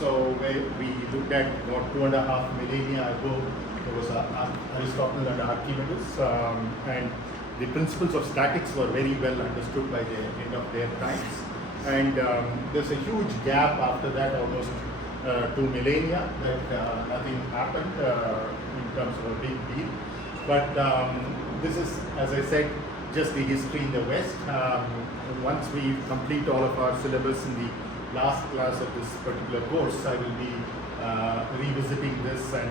So we looked at about 2.5 millennia ago. There was Aristotle and Archimedes, and the principles of statics were very well understood by the end of their times. And there's a huge gap after that, almost 2 millennia, that nothing happened in terms of a big deal. But this is, as I said, just the history in the West. Once we complete all of our syllabus in the last class of this particular course, I will be revisiting this and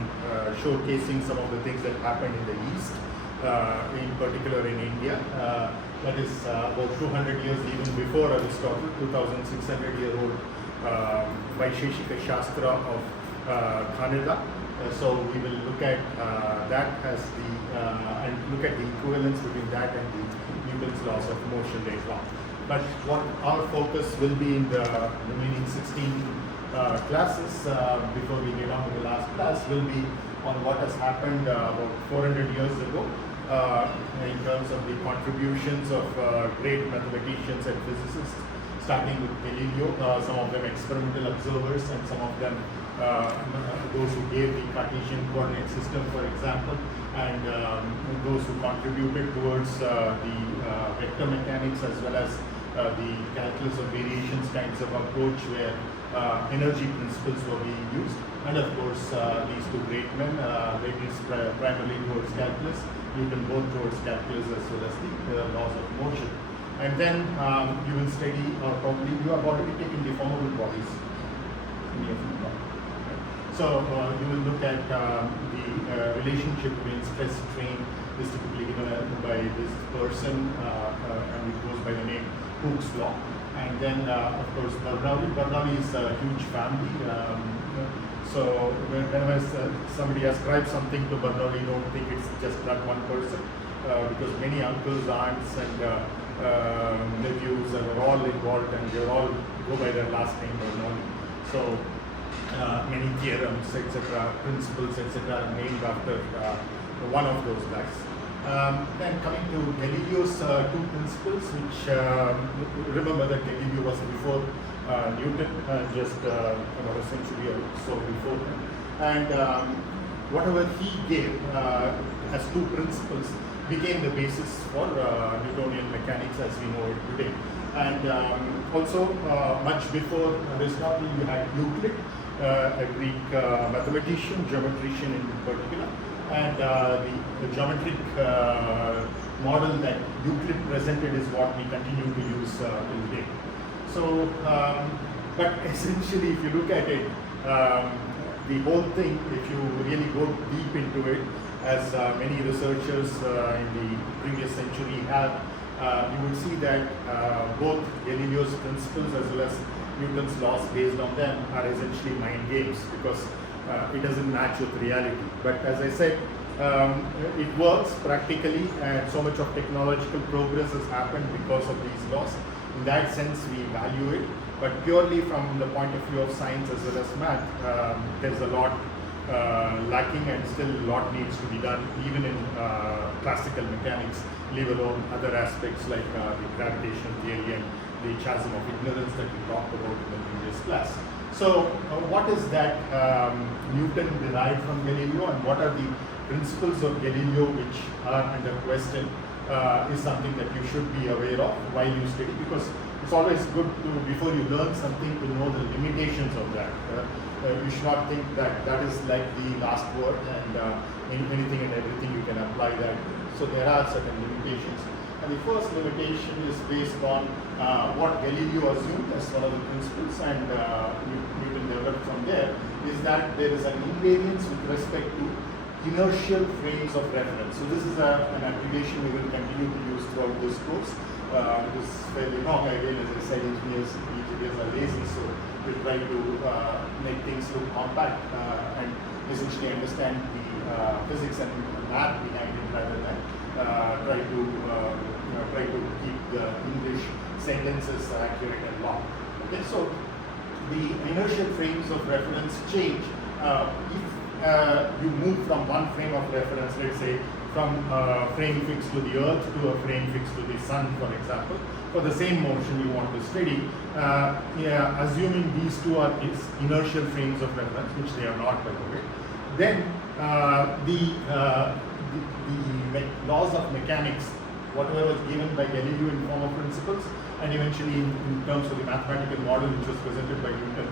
showcasing some of the things that happened in the East, in particular in India. That is about 200 years even before Aristotle, 2,600-year-old Vaisheshika Shastra of Canada. So we will look at that as the and look at the equivalence between that and the Newton's laws of motion later on. But what our focus will be in the remaining 16 classes before we get on to the last class will be on what has happened about 400 years ago in terms of the contributions of great mathematicians and physicists, starting with Galileo, some of them experimental observers, and some of them those who gave the Cartesian coordinate system, for example, and those who contributed towards the vector mechanics as well as the calculus of variations kinds of approach where energy principles were being used. And of course, these two great men, Leibniz primarily towards calculus, Newton both towards calculus as well as the laws of motion. And then you will study, probably you have already taken deformable bodies. So you will look at the relationship between stress strain is typically given by this person, and it goes by the name Hooke's law. And then of course Bernoulli is a huge family. So whenever somebody ascribes something to Bernoulli, don't think it's just that one person, because many uncles, aunts, and nephews are all involved, and they all go by their last name Bernoulli. So many theorems, etc., principles, etc., are named after one of those guys. Then coming to Galileo's two principles, which remember that Galileo was before Newton, just about a century or so before him. And whatever he gave as two principles became the basis for Newtonian mechanics as we know it today. And also much before Aristotle, you had Euclid, a Greek mathematician, geometrician in particular, and the geometric model that Euclid presented is what we continue to use till today. So, but essentially, if you look at it, the whole thing, if you really go deep into it, as many researchers in the previous century have, you will see that both Galileo's principles as well as Newton's laws based on them are essentially mind games, because it doesn't match with reality. But as I said, it works practically, and so much of technological progress has happened because of these laws. In that sense, we value it. But purely from the point of view of science as well as math, there's a lot lacking, and still a lot needs to be done, even in classical mechanics, leave alone other aspects like the gravitational theory and the chasm of ignorance that we talked about in the previous class. So what is that Newton derived from Galileo, and what are the principles of Galileo which are under question, is something that you should be aware of while you study, because it's always good to, before you learn something, to know the limitations of that. You should not think that that is like the last word, and in anything and everything you can apply that. So there are certain limitations. And the first limitation is based on what Galileo assumed as one of the principles, and Newton developed from there, is that there is an invariance with respect to inertial frames of reference. So this is an abbreviation we will continue to use throughout this course. It is fairly long. Again, as I said, engineers are lazy, so we try to make things look compact and essentially understand the physics and math behind it, rather than try to keep the English sentences accurate and long. Okay, so the inertial frames of reference change if you move from one frame of reference, let's say from a frame fixed to the Earth to a frame fixed to the Sun, for example. for the same motion you want to study, assuming these two are inertial frames of reference, which they are not, by the way, then the laws of mechanics, whatever was given by Galileo in form of principles, and eventually in terms of the mathematical model which was presented by Newton,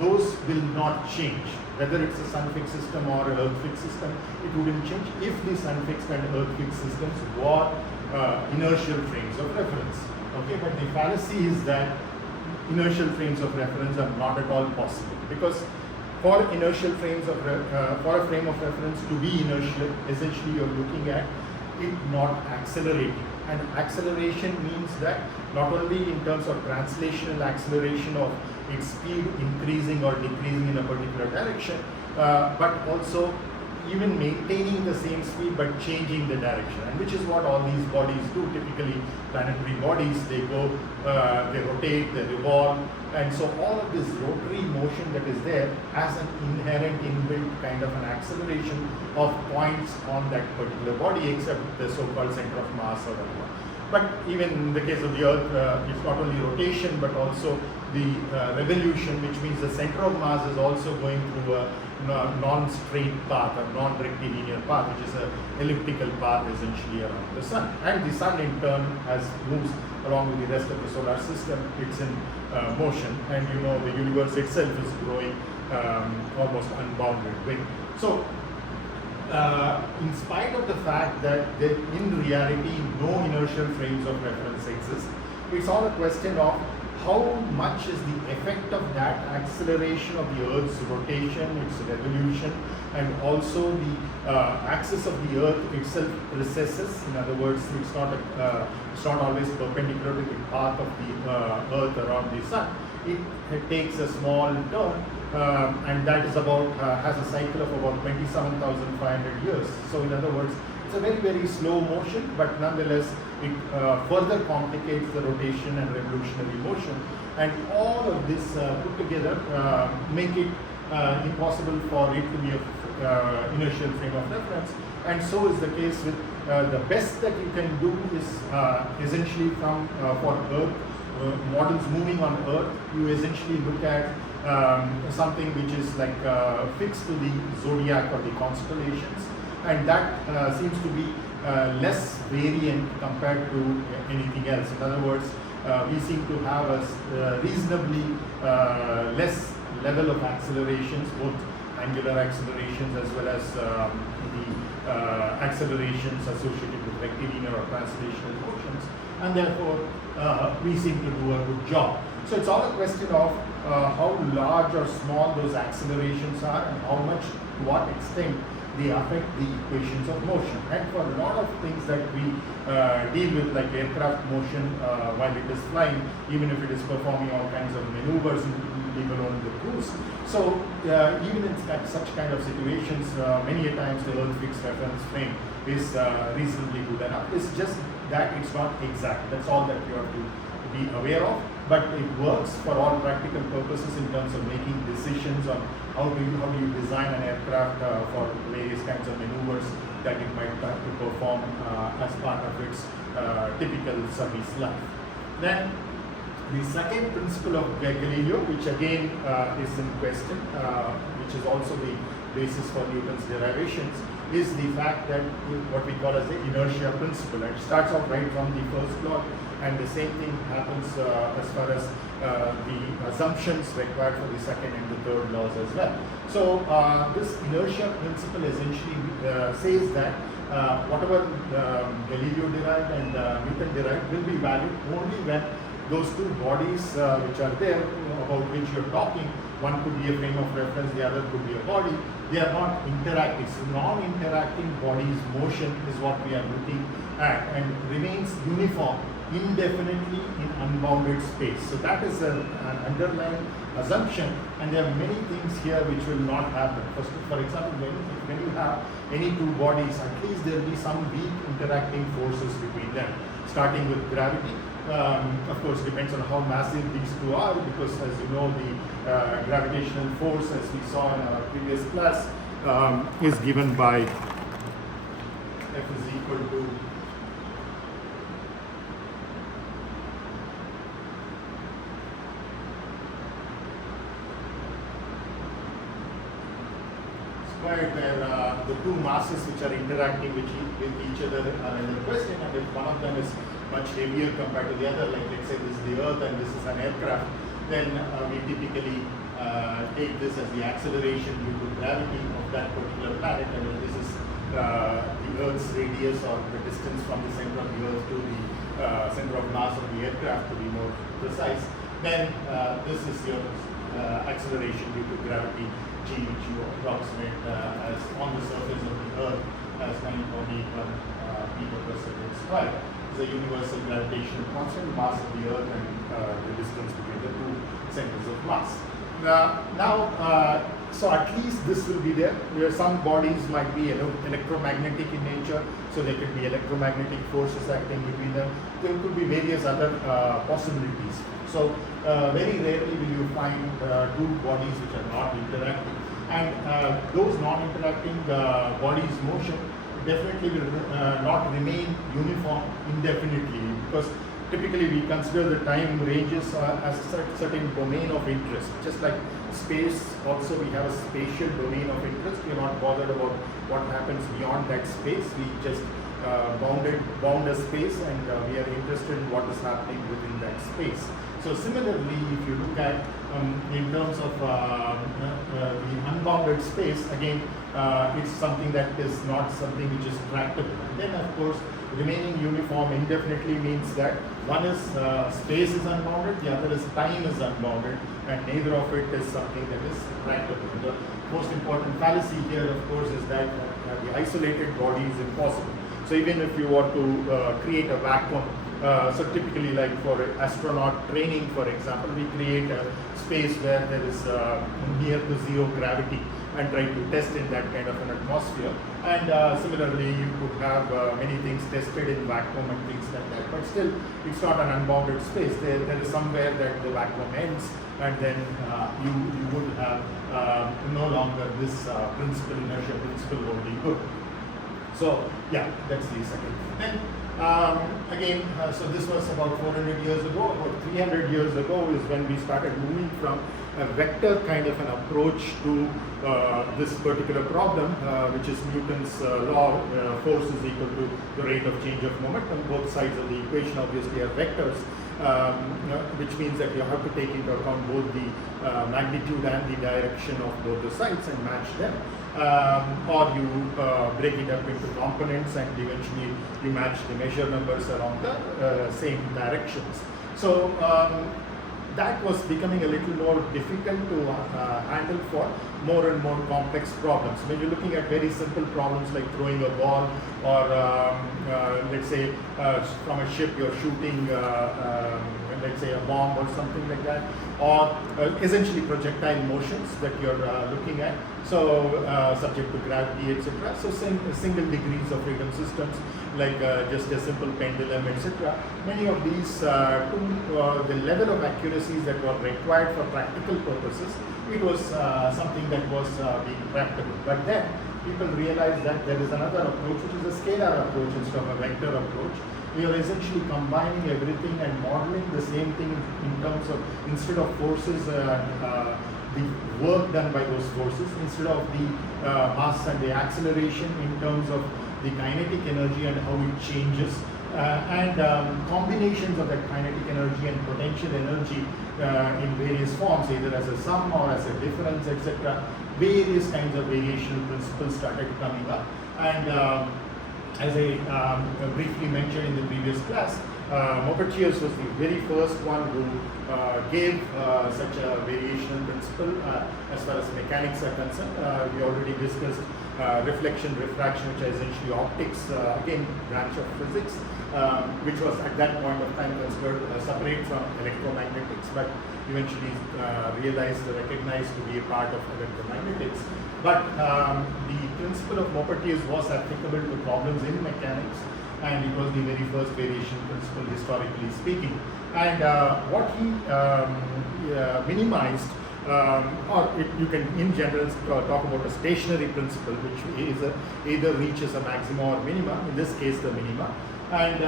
those will not change. Whether it's a sun-fixed system or an earth-fixed system, it wouldn't change if the sun-fixed and earth-fixed systems were inertial frames of reference. Okay, but the fallacy is that inertial frames of reference are not at all possible, because for inertial frames of for a frame of reference to be inertial, essentially you're looking at it not accelerating. And acceleration means that not only in terms of translational acceleration of its speed increasing or decreasing in a particular direction, but also even maintaining the same speed but changing the direction, and which is what all these bodies do. Typically planetary bodies, they go, they rotate, they revolve, and so all of this rotary motion that is there has an inherent inbuilt kind of an acceleration of points on that particular body, except the so-called center of mass or whatever. But even in the case of the Earth, it's not only rotation but also the revolution, which means the center of mass is also going through a non-straight path, a non-rectilinear path, which is an elliptical path essentially around the sun. And the sun in turn moves along with the rest of the solar system. It's in motion, and you know the universe itself is growing almost unbounded way. So in spite of the fact that in reality no inertial frames of reference exist, it's all a question of how much is the effect of that acceleration of the Earth's rotation, its revolution, and also the axis of the Earth itself recesses. In other words, it's not always perpendicular to the path of the Earth around the sun. It takes a small turn, and that is about has a cycle of about 27,500 years. So in other words, it's a very, very slow motion, but nonetheless it further complicates the rotation and revolutionary motion, and all of this put together make it impossible for it to be an inertial frame of reference. And so is the case with the best that you can do is essentially for Earth models moving on Earth, you essentially look at something which is like fixed to the zodiac or the constellations, and that seems to be less variant compared to anything else. In other words, we seem to have a reasonably less level of accelerations, both angular accelerations as well as the accelerations associated with rectilinear or translational motions, and therefore we seem to do a good job. So it's all a question of how large or small those accelerations are, and how much, to what extent they affect the equations of motion. And for a lot of things that we deal with, like aircraft motion while it is flying, even if it is performing all kinds of maneuvers, leave alone the cruise. So even in such kind of situations, many a times the Earth fixed reference frame is reasonably good enough. It's just that it's not exact. That's all that you have to be aware of. But it works for all practical purposes in terms of making decisions on how do you design an aircraft for various kinds of maneuvers that it might have to perform as part of its typical service life. Then the second principle of Galileo, which again is in question, which is also the basis for Newton's derivations, is the fact that what we call as the inertia principle. And it starts off right from the first law, and the same thing happens as far as the assumptions required for the second and the third laws as well. So this inertia principle essentially says that whatever Galileo derived and Newton derived will be valid only when those two bodies which are there, about which you're talking, one could be a frame of reference, the other could be a body, they are not interacting. So non-interacting bodies motion is what we are looking at, and remains uniform indefinitely in unbounded space. So that is an underlying assumption, and there are many things here which will not happen. For example, when you have any two bodies, at least there will be some weak interacting forces between them, starting with gravity. Of course, depends on how massive these two are, because as you know, the gravitational force, as we saw in our previous class, is given by F is equal to right, where the two masses which are interacting with each other are in the question, and if one of them is much heavier compared to the other, like let's say this is the Earth and this is an aircraft, then we typically take this as the acceleration due to gravity of that particular planet, and if this is the Earth's radius or the distance from the center of the Earth to the center of mass of the aircraft, to be more precise, then this is your acceleration due to gravity g, which you approximate as on the surface of the Earth as 9.81 meter per second square. It's a universal gravitational constant, mass of the Earth, and the distance between the two centers of mass. So at least this will be there. Where some bodies might be electromagnetic in nature, so there could be electromagnetic forces acting between them. There could be various other possibilities. So very rarely will you find two bodies which are not interacting, and those non-interacting bodies' motion definitely will not remain uniform indefinitely, because typically we consider the time ranges as a certain domain of interest. Just like space, also we have a spatial domain of interest. We are not bothered about what happens beyond that space. We just bound a space, and we are interested in what is happening within that space. So similarly, if you look at in terms of the unbounded space, again, it's something that is not something which is tractable. And then, of course, remaining uniform indefinitely means that one is space is unbounded, the other is time is unbounded, and neither of it is something that is tractable. The most important fallacy here, of course, is that the isolated body is impossible. So even if you want to create a vacuum, so typically like for astronaut training, for example, we create a space where there is near to zero gravity and try to test in that kind of an atmosphere. And similarly, you could have many things tested in vacuum and things like that, but still it's not an unbounded space. There is somewhere that the vacuum ends, and then you would have no longer this inertia principle holding good. So yeah, that's the second thing. Then again, so this was about 400 years ago. About 300 years ago is when we started moving from a vector kind of an approach to this particular problem, which is Newton's law, force is equal to the rate of change of momentum. Both sides of the equation obviously are vectors, which means that you have to take into account both the magnitude and the direction of both the sides and match them. Or you break it up into components, and eventually you match the measure numbers along the same directions. So that was becoming a little more difficult to handle for more and more complex problems. When you're looking at very simple problems like throwing a ball, or let's say from a ship you're shooting let's say a bomb or something like that, or essentially projectile motions that you're looking at, so subject to gravity, etc. So single degrees of freedom systems like just a simple pendulum, etc. Many of these, the level of accuracies that were required for practical purposes, it was something that was being practical. But then people realized that there is another approach, which is a scalar approach instead of a vector approach. We are essentially combining everything and modeling the same thing in terms of, instead of forces, the work done by those forces, instead of the mass and the acceleration, in terms of the kinetic energy and how it changes, and combinations of that kinetic energy and potential energy in various forms, either as a sum or as a difference, etc. Various kinds of variational principles started coming up, and as I briefly mentioned in the previous class, Maupertuis was the very first one who gave such a variational principle as far as mechanics are concerned. We already discussed reflection, refraction, which are essentially optics, again branch of physics, which was at that point of time considered separate from electromagnetics, but eventually recognized to be a part of electromagnetics. But the principle of Maupertuis was applicable to problems in mechanics, and it was the very first variation principle historically speaking. And what he minimized, you can in general talk about a stationary principle, which is either reaches a maxima or minima, in this case the minima. And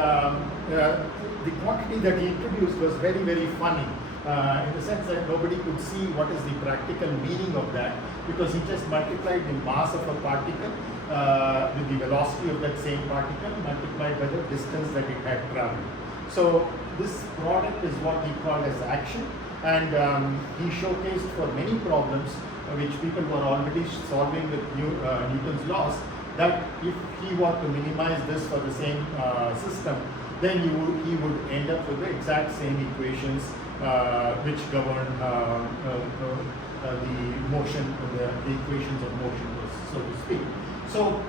the quantity that he introduced was very, very funny. in the sense that nobody could see what is the practical meaning of that, because he just multiplied the mass of a particle with the velocity of that same particle multiplied by the distance that it had traveled. So this product is what he called as action, and he showcased for many problems which people were already solving with Newton's laws, that if he were to minimize this for the same system, then he would end up with the exact same equations which govern the motion, the equations of motion, so to speak. So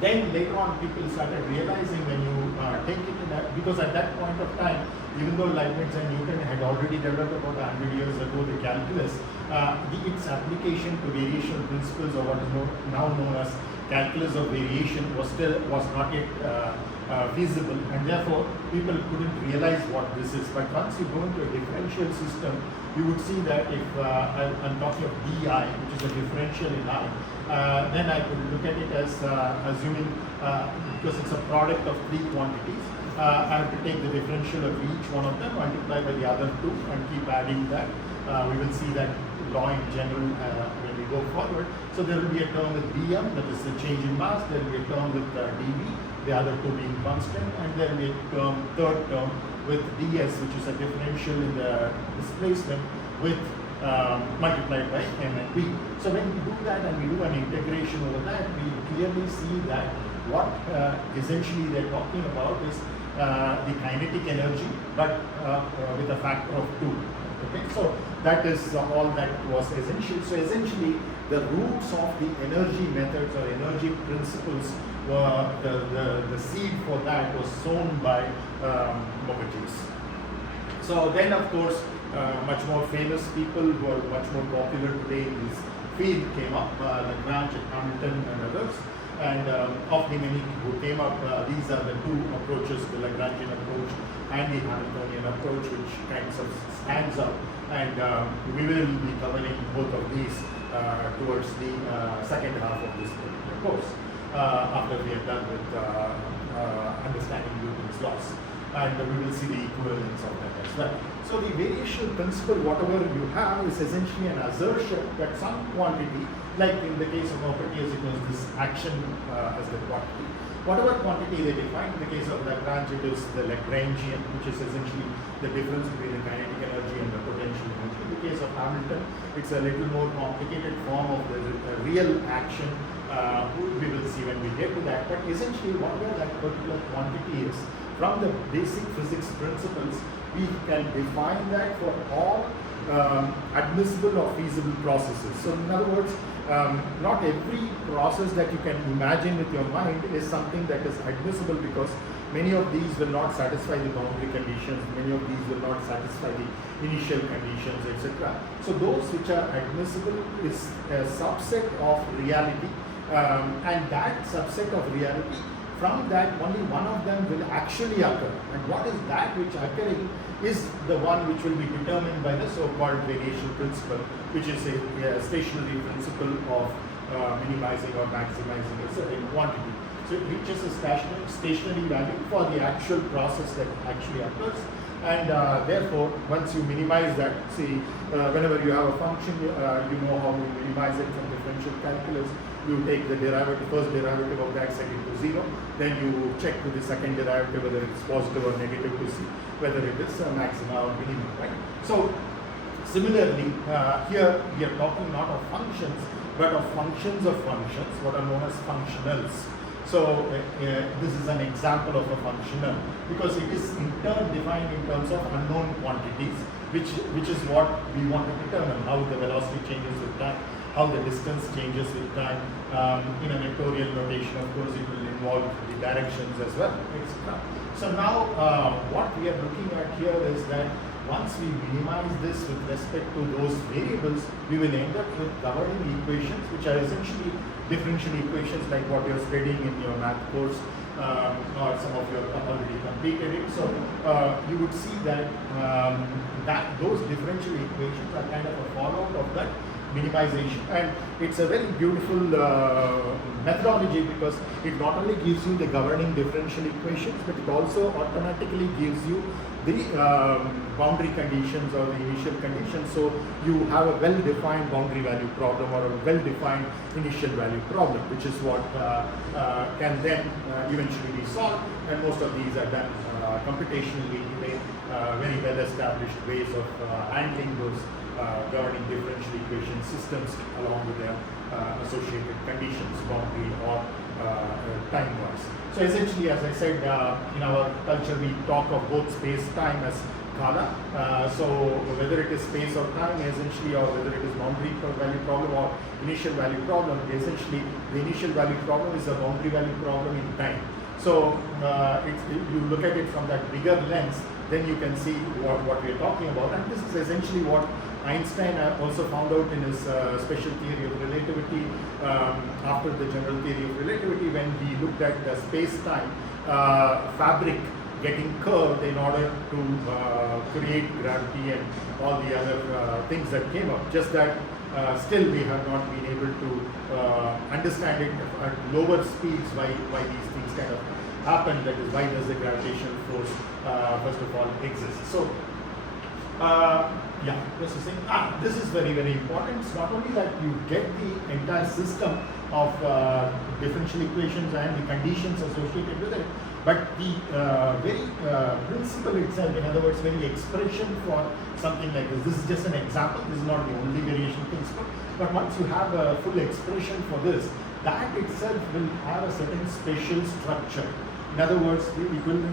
then later on people started realizing, when you take it in that, because at that point of time, even though Leibniz and Newton had already developed about 100 years ago the calculus, its application to variation principles, or what is now known as calculus of variation, was not yet feasible, and therefore people couldn't realize what this is. But once you go into a differential system, you would see that if I'm talking of di, which is a differential in I, then I could look at it as assuming, because it's a product of three quantities, I have to take the differential of each one of them, multiply by the other two, and keep adding that. We will see that law in general when we go forward. So there will be a term with dm, that is the change in mass. There will be a term with dv, the other two being constant, and there will be a third term with ds, which is a differential in the displacement with multiplied by m and b. So when we do that and we do an integration over that, we clearly see that what essentially they're talking about is the kinetic energy, but with a factor of 2. Okay, so that is all that was essential. So essentially, the roots of the energy methods or energy principles were the seed for that was sown by Mogatis. So then, of course, much more famous people who are much more popular today in this field came up, Lagrange, Hamilton, and others. And of the many who came up, these are the two approaches, the Lagrangian approach and the Hamiltonian approach, which kind of stands out. And we will be covering both of these towards the second half of this particular course, after we are done with understanding Newton's laws. And we will see the equivalence of that as well. So the variational principle, whatever you have, is essentially an assertion that some quantity, like in the case of Mogatis, it was this action as the quantity. Whatever quantity they define, in the case of Lagrange, it is the Lagrangian, which is essentially the difference between the kinetic energy and the potential energy. In the case of Hamilton, it's a little more complicated form of the real action. We will see when we get to that. But essentially, whatever that particular quantity is, from the basic physics principles, we can define that for all admissible or feasible processes. So in other words, not every process that you can imagine with your mind is something that is admissible, because many of these will not satisfy the boundary conditions, many of these will not satisfy the initial conditions, etc. So those which are admissible is a subset of reality, and that subset of reality, from that only one of them will actually occur, and what is that which occurring is the one which will be determined by the so-called variation principle, which is a stationary principle of minimizing or maximizing a certain quantity. So it reaches a stationary value for the actual process that actually occurs, and therefore once you minimize that, see, whenever you have a function, you know how to minimize it from differential calculus. You take the first derivative of that, set it to 0, then you check with the second derivative whether it's positive or negative to see whether it is a maxima or minimum, right? So similarly, here we are talking not of functions, but of functions of functions, what are known as functionals. So this is an example of a functional, because it is in turn defined in terms of unknown quantities, which is what we want to determine, how the velocity changes with time, how the distance changes with time. In a vectorial notation, of course, it will involve the directions as well, etc. So now what we are looking at here is that once we minimize this with respect to those variables, we will end up with governing equations, which are essentially differential equations like what you're studying in your math course, or some of you have already completed it. So you would see that those differential equations are kind of a fallout of that minimization, and it's a very beautiful methodology, because it not only gives you the governing differential equations, but it also automatically gives you the boundary conditions or the initial conditions. So you have a well-defined boundary value problem or a well-defined initial value problem, which is what can then eventually be solved. And most of these are done computationally today, very well-established ways of handling those governing differential equation systems along with their associated conditions, boundary or time-wise. So essentially, as I said, in our culture we talk of both space-time as kala. So whether it is space or time, essentially, or whether it is boundary value problem or initial value problem, essentially the initial value problem is a boundary value problem in time. So if you look at it from that bigger lens, then you can see what we are talking about. And this is essentially what Einstein also found out in his special theory of relativity after the general theory of relativity, when he looked at the space-time fabric getting curved in order to create gravity and all the other things that came up. Just that still we have not been able to understand it at lower speeds why these things kind of happen. That is, why does the gravitational force first of all exist? So yeah, this is this is very, very important. It's not only that you get the entire system of differential equations and the conditions associated with it, but the very principle itself, in other words, very expression for something like this. This is just an example. This is not the only variation principle. But once you have a full expression for this, that itself will have a certain spatial structure. In other words,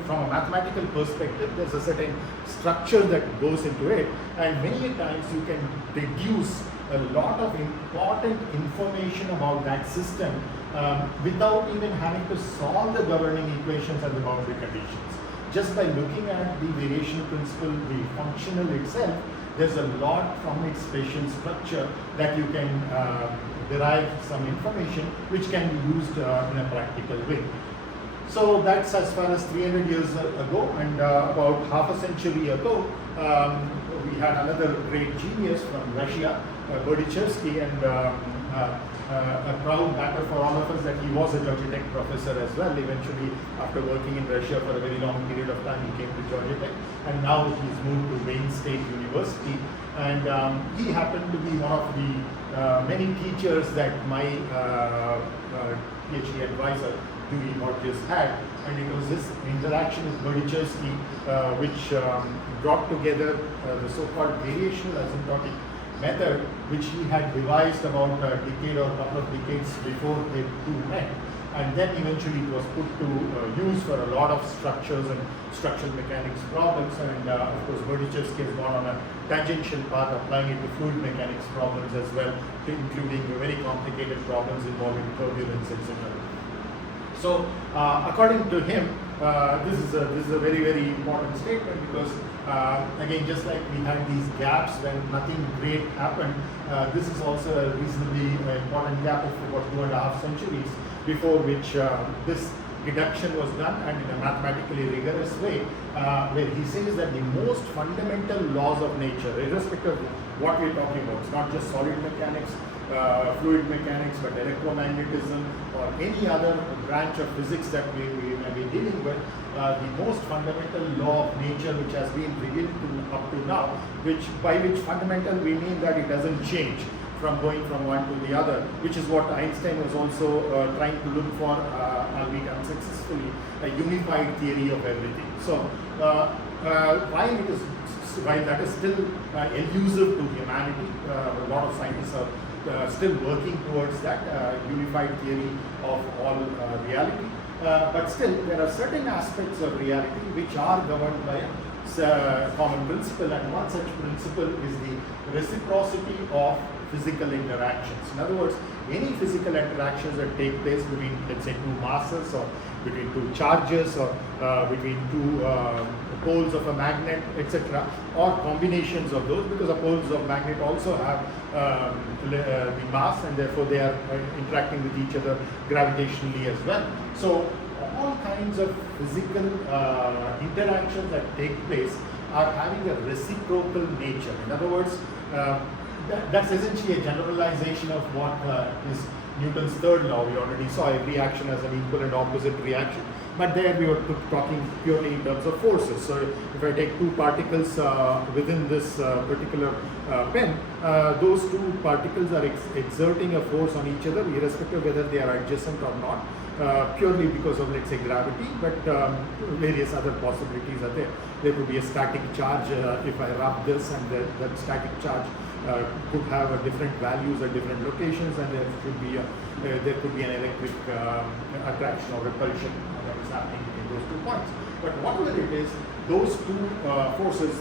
from a mathematical perspective, there's a certain structure that goes into it, and many times you can deduce a lot of important information about that system without even having to solve the governing equations and the boundary conditions. Just by looking at the variation principle, the functional itself, there's a lot from its spatial structure that you can derive some information which can be used in a practical way. So that's as far as 300 years ago, and about half a century ago, we had another great genius from Russia, Berdichevsky, and a proud matter for all of us that he was a Georgia Tech professor as well. Eventually, after working in Russia for a very long period of time, he came to Georgia Tech, and now he's moved to Wayne State University. And he happened to be one of the many teachers that my PhD advisor, Dewey Hodges, had, and it was this interaction with Berdichevsky which brought together the so-called variational asymptotic method, which he had devised about a decade or a couple of decades before they two met, and then eventually it was put to use for a lot of structures and structural mechanics problems. And of course, Berdichevsky has gone on a tangential path, applying it to fluid mechanics problems as well, including very complicated problems involving turbulence, etc. So, according to him, this is a very, very important statement, because again, just like we had these gaps when nothing great happened, this is also a reasonably important gap of about 2.5 centuries before which this deduction was done, and in a mathematically rigorous way, where he says that the most fundamental laws of nature, irrespective of what we're talking about, it's not just solid mechanics, fluid mechanics, but electromagnetism or any other branch of physics that we may be dealing with, the most fundamental law of nature which has been revealed up to now, by which fundamental we mean that it doesn't change from going from one to the other, which is what Einstein was also trying to look for, albeit unsuccessfully, a unified theory of everything. So while that is still elusive to humanity, a lot of scientists are still working towards that unified theory of all reality. But still, there are certain aspects of reality which are governed by a common principle, and one such principle is the reciprocity of physical interactions. In other words, any physical interactions that take place between, let's say, two masses, or between two charges, or between two poles of a magnet, etc., or combinations of those, because the poles of magnet also have the mass, and therefore they are interacting with each other gravitationally as well. So all kinds of physical interactions that take place are having a reciprocal nature. In other words, that's essentially a generalization of what is Newton's third law. We already saw every action as an equal and opposite reaction. But there we were talking purely in terms of forces. So if I take two particles within this particular pen, those two particles are exerting a force on each other, irrespective of whether they are adjacent or not, purely because of, let's say, gravity, but various other possibilities are there. There could be a static charge if I rub this, and that static charge could have different values at different locations, and there could be an electric attraction or repulsion that is happening between those 2 points. But whatever it is, those two forces,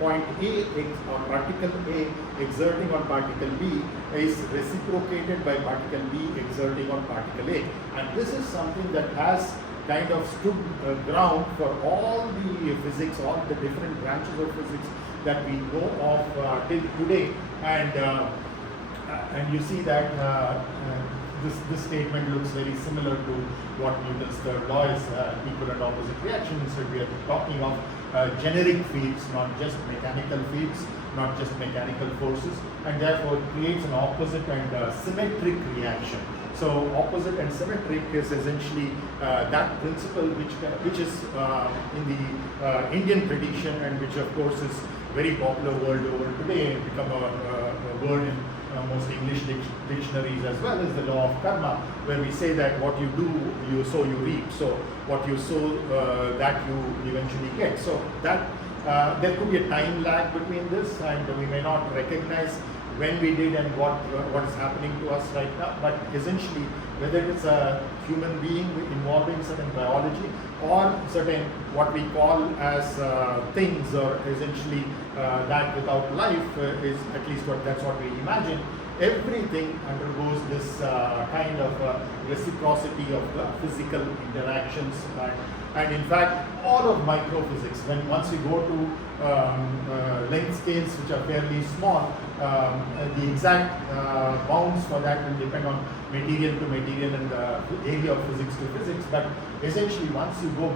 point A or particle A exerting on particle B is reciprocated by particle B exerting on particle A, and this is something that has kind of stood ground for all the physics, all the different branches of physics that we know of till today, and you see that this statement looks very similar to what Newton's third law is, equal and opposite reaction. Instead, we are talking of generic fields, not just mechanical fields, not just mechanical forces, and therefore it creates an opposite and symmetric reaction. So opposite and symmetric is essentially that principle which is in the Indian tradition, and which of course is very popular world over today, and become a word in most English dictionaries, as well as the law of karma, where we say that what you do, you sow, you reap. So what you sow, that you eventually get. So that there could be a time lag between this, and we may not recognize when we did and what is happening to us right now. But essentially, whether it's a human being involving certain biology or certain what we call as things, or essentially that without life, is at least that's what we imagine. Everything undergoes this kind of reciprocity of physical interactions, and in fact all of microphysics, once we go to length scales which are fairly small, the exact bounds for that will depend on material to material and the area of physics to physics. But essentially, once you go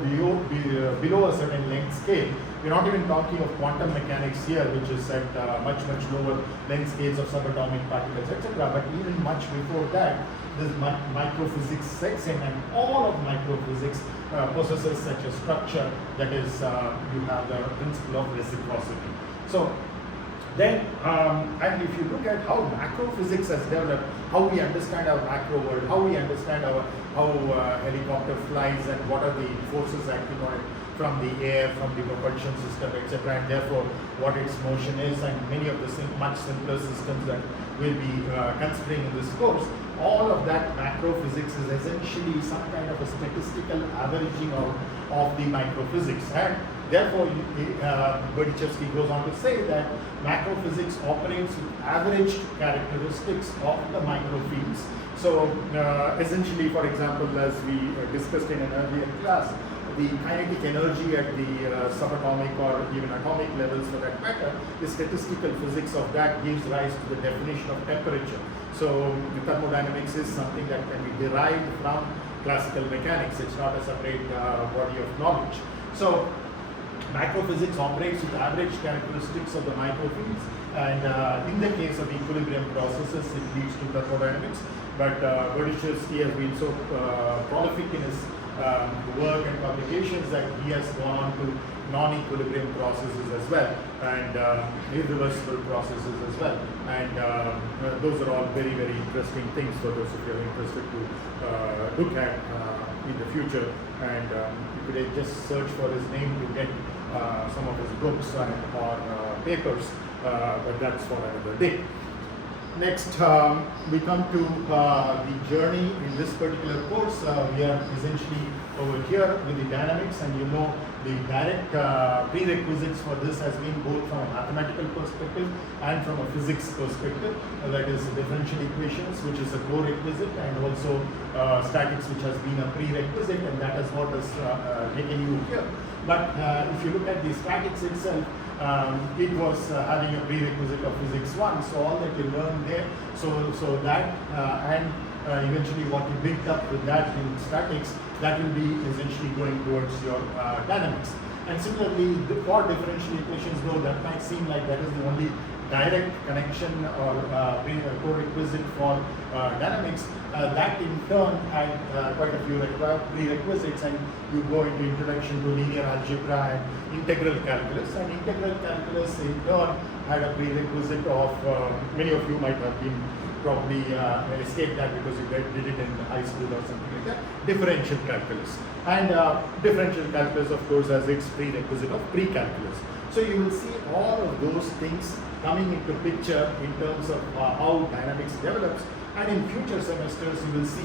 below a certain length scale, we're not even talking of quantum mechanics here, which is at much lower length scales of subatomic particles, etc. But even much before that, this microphysics sets in, and all of microphysics possesses such a structure, that is, you have the principle of reciprocity. So then, and if you look at how macrophysics has developed, how we understand our macro world, how we understand how helicopter flies, and what are the forces acting on it from the air, from the propulsion system, etc., and therefore what its motion is, and many of the much simpler systems that we'll be considering in this course, all of that macrophysics is essentially some kind of a statistical averaging of the microphysics. And therefore, Berdichevsky goes on to say that macrophysics operates with averaged characteristics of the microfields. So essentially, for example, as we discussed in an earlier class, the kinetic energy at the subatomic or even atomic levels, for that matter, the statistical physics of that gives rise to the definition of temperature. So thermodynamics is something that can be derived from classical mechanics. It's not a separate body of knowledge. So macrophysics operates with average characteristics of the microfields, and in the case of equilibrium processes, it leads to thermodynamics. But Berdichevsky has been so prolific in his work and publications that he has gone on to non-equilibrium processes as well, and irreversible processes as well, and those are all very interesting things for those of you who are interested to look at in the future. And you could just search for his name to get some of his books or papers, but that's for another day. Next, we come to the journey in this particular course. We are essentially over here with the dynamics, and you know the direct prerequisites for this has been both from a mathematical perspective and from a physics perspective. That is differential equations, which is a core requisite, and also statics, which has been a prerequisite, and that is what has taken you here. But if you look at the statics itself, it was having a prerequisite of physics 1, so all that you learn there, so that and eventually what you picked up with that in statics, that will be essentially going towards your dynamics. And similarly, for differential equations, though that might seem like that is the only direct connection or prerequisite for dynamics, that in turn had quite a few prerequisites, and you go into introduction to linear algebra and integral calculus. And integral calculus in turn had a prerequisite of, many of you might have been probably escaped that because you did it in high school or something like that, differential calculus. And differential calculus, of course, has its prerequisite of pre-calculus. So you will see all of those things coming into picture in terms of how dynamics develops. And in future semesters, you will see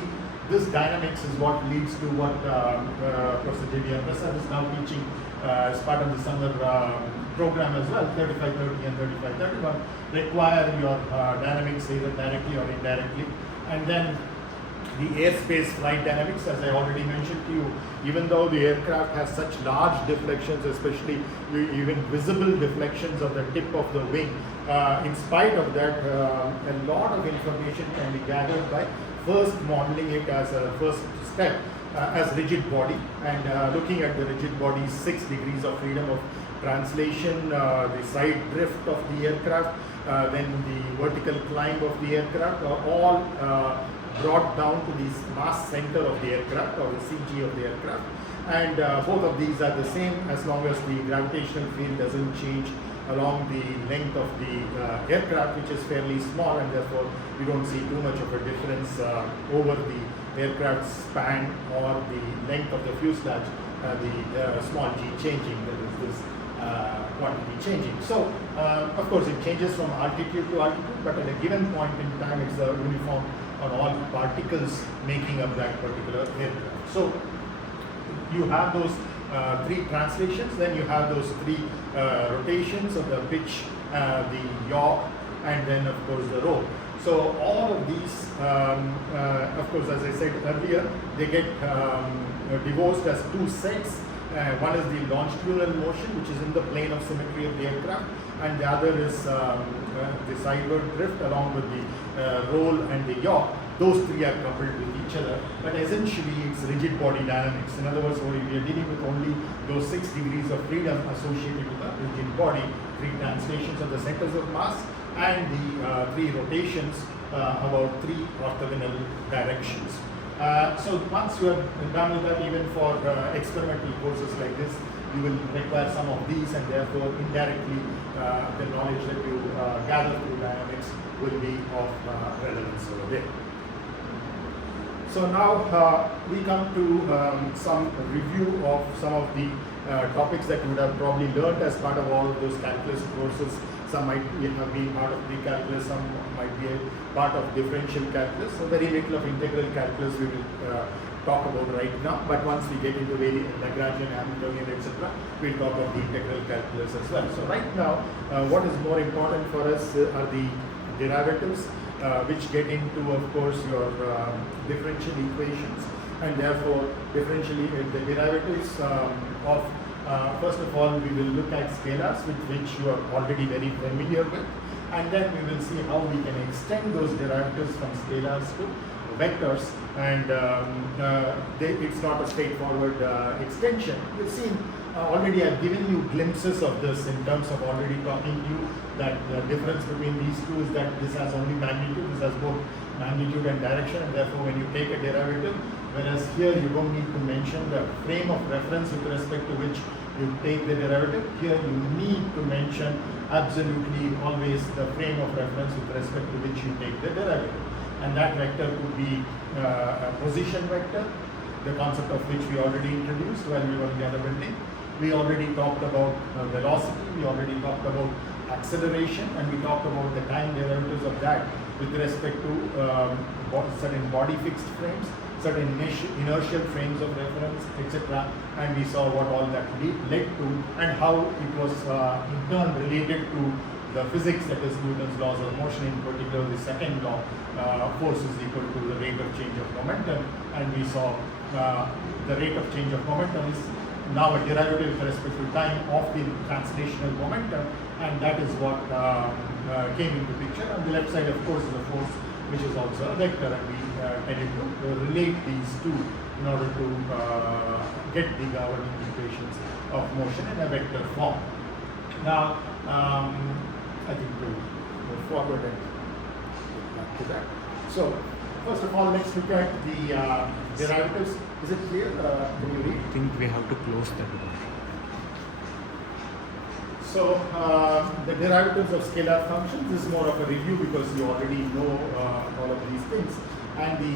this dynamics is what leads to what Professor J.B. Prasad is now teaching as part of the summer program as well. 3530 and 3531 require your dynamics either directly or indirectly. And then the airspace flight dynamics, as I already mentioned to you, even though the aircraft has such large deflections, especially even visible deflections of the tip of the wing, in spite of that, a lot of information can be gathered by first modeling it as a first step as rigid body, and looking at the rigid body's 6 degrees of freedom of translation, the side drift of the aircraft, then the vertical climb of the aircraft, all brought down to the mass center of the aircraft, or the CG of the aircraft. And both of these are the same as long as the gravitational field doesn't change along the length of the aircraft, which is fairly small, and therefore we don't see too much of a difference over the aircraft span or the length of the fuselage, the small g changing, that is this quantity changing. So of course it changes from altitude to altitude, but at a given point in time it's uniform on all particles making up that particular aircraft. So you have those 3 translations, then you have those 3 rotations of the pitch, the yaw, and then of course the roll. So all of these, of course, as I said earlier, they get divorced as 2 sets. One is the longitudinal motion, which is in the plane of symmetry of the aircraft, and the other is the sideward drift along with the roll and the yaw. Those 3 are coupled with each other, but essentially it's rigid body dynamics. In other words, we are dealing with only those 6 degrees of freedom associated with a rigid body, 3 translations of the centers of mass, and the 3 rotations about 3 orthogonal directions. So once you are done with that, even for experimental courses like this, you will require some of these, and therefore indirectly the knowledge that you gather through dynamics will be of relevance over there. So now we come to some review of some of the topics that you would have probably learned as part of all of those calculus courses. Some might have been part of pre-calculus, some might be a part of differential calculus. So very little of integral calculus we will talk about right now. But once we get into Lagrangian, Hamiltonian, etc., we'll talk about the integral calculus as well. So right now, what is more important for us are the derivatives, which get into, of course, your differential equations, and therefore differentially the derivatives of first of all, we will look at scalars, with which you are already very familiar with, and then we will see how we can extend those derivatives from scalars to vectors, and it's not a straightforward extension. You've seen already I've given you glimpses of this in terms of already talking to you that the difference between these two is that this has only magnitude, this has both magnitude and direction, and therefore when you take a derivative, whereas here you don't need to mention the frame of reference with respect to which you take the derivative, here you need to mention absolutely always the frame of reference with respect to which you take the derivative. And that vector could be a position vector, the concept of which we already introduced while we were in the other building. We already talked about velocity, we already talked about acceleration, and we talked about the time derivatives of that with respect to certain body fixed frames, certain inertial frames of reference, etc. And we saw what all that led to, and how it was in turn related to the physics, that is Newton's laws of motion, in particular the second law, force is equal to the rate of change of momentum, and we saw the rate of change of momentum is now a derivative with respect to time of the translational momentum, and that is what came into picture. On the left side, of course, is a force which is also a vector, and we tended to relate these two in order to get the governing equations of motion in a vector form. Now, I think we'll move forward and get back to that. So, first of all, let's look at the derivatives. Is it clear? Can you read? I think we have to close the door. So, the derivatives of scalar functions, this is more of a review because you already know all of these things. And the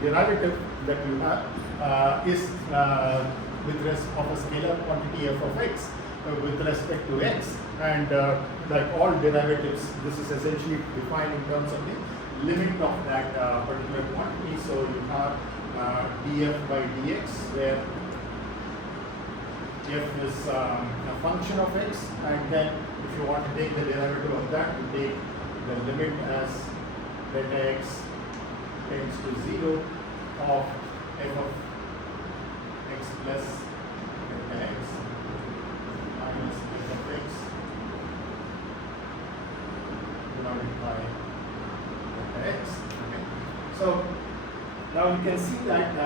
derivative that you have is with respect of a scalar quantity f of x with respect to x. And like all derivatives, this is essentially defined in terms of the limit of that particular quantity. So, you have df by dx where f is a function of x, and then if you want to take the derivative of that, you take the limit as delta x tends to 0 of f of x plus delta x minus f of x divided by delta x. Okay. So now you can see that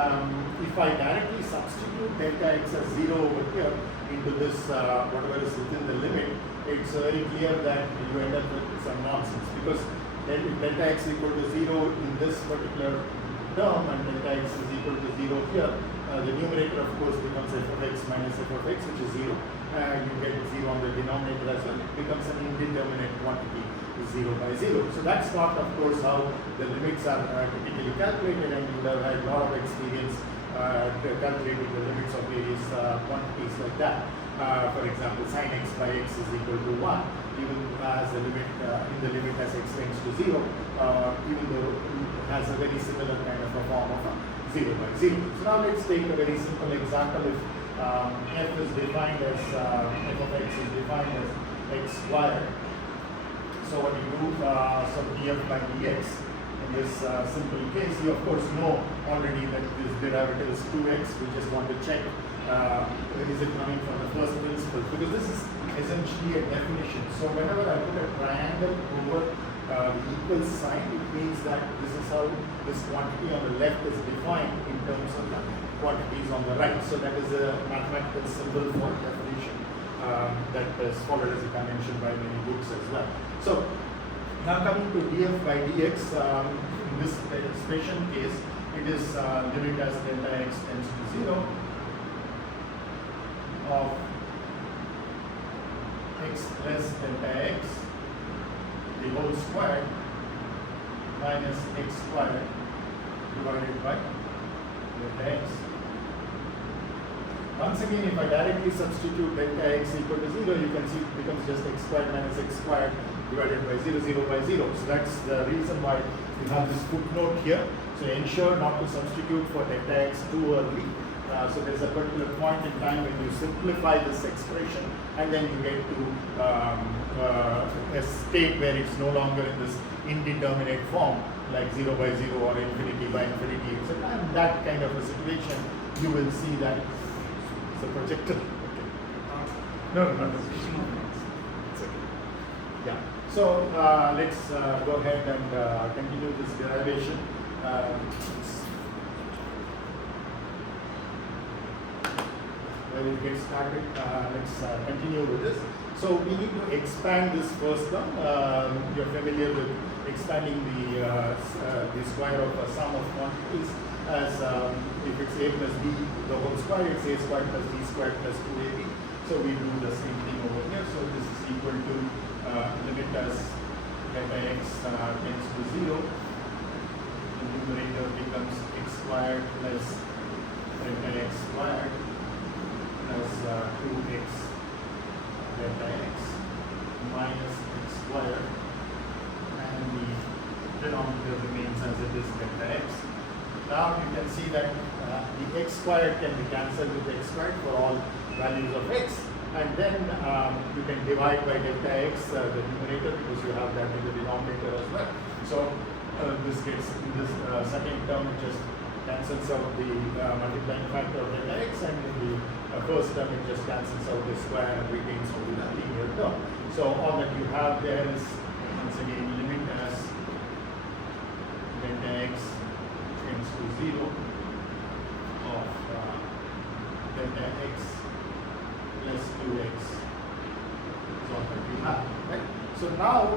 if I directly substitute delta x as 0 over here into this whatever is within the limit, it's very clear that you end up with some nonsense, because delta x equal to 0 in this particular term and delta x is equal to 0 here, the numerator of course becomes f of x minus f of x, which is 0, and you get 0 on the denominator as well. It becomes an indeterminate quantity, 0 by 0. So that's not, of course, how the limits are typically calculated, and you would have had a lot of experience calculating the limits of various quantities like that. For example, sin x by x is equal to 1, even as the limit in the limit as x tends to 0, even though it has a very similar kind of a form of 0 by 0. So now let's take a very simple example. If f is defined as f of x is defined as x squared. So what you do, so df by dx, in this simple case, you of course know already that this derivative is 2x. We just want to check is it coming from the first principle, because this is essentially a definition. So whenever I put a triangle over the equal sign, it means that this is how this quantity on the left is defined in terms of the quantities on the right. So that is a mathematical symbol for definition that is followed as a convention by many books as well. So now coming to df by dx, in this expression case, it is limit as delta x tends to 0 of x plus delta x the whole squared minus x squared divided by delta x. Once again, if I directly substitute delta x equal to 0, you can see it becomes just x squared minus x squared divided by 0, 0 by 0. So that's the reason why we have this footnote here. So ensure not to substitute for delta x too early. So there's a particular point in time when you simplify this expression, and then you get to a state where it's no longer in this indeterminate form, like 0 by 0 or infinity by infinity, etc. And that kind of a situation, you will see that the projector. Okay. No. It's okay. Yeah. So let's go ahead and continue this derivation. When we get started, let's continue with this. So we need to expand this first term. You're familiar with expanding the square of a sum of quantities as if it's a plus b the whole square, it's a squared plus b squared plus 2ab. So we do the same thing over here. So this is equal to limit as delta x tends to 0. The numerator becomes x squared plus delta x squared plus 2x delta x minus x squared, and the denominator remains as it is delta x. Now you can see that the x squared can be cancelled with x squared for all values of x, and then you can divide by delta x the numerator, because you have that in the denominator as well. So this gets in this second term, it just cancels out the multiplying factor of delta x, and in the first term it just cancels out the square and retains only the linear term. So all that you have there is once again limit as delta x tends to 0 of delta x plus 2x is all that we have, right? So now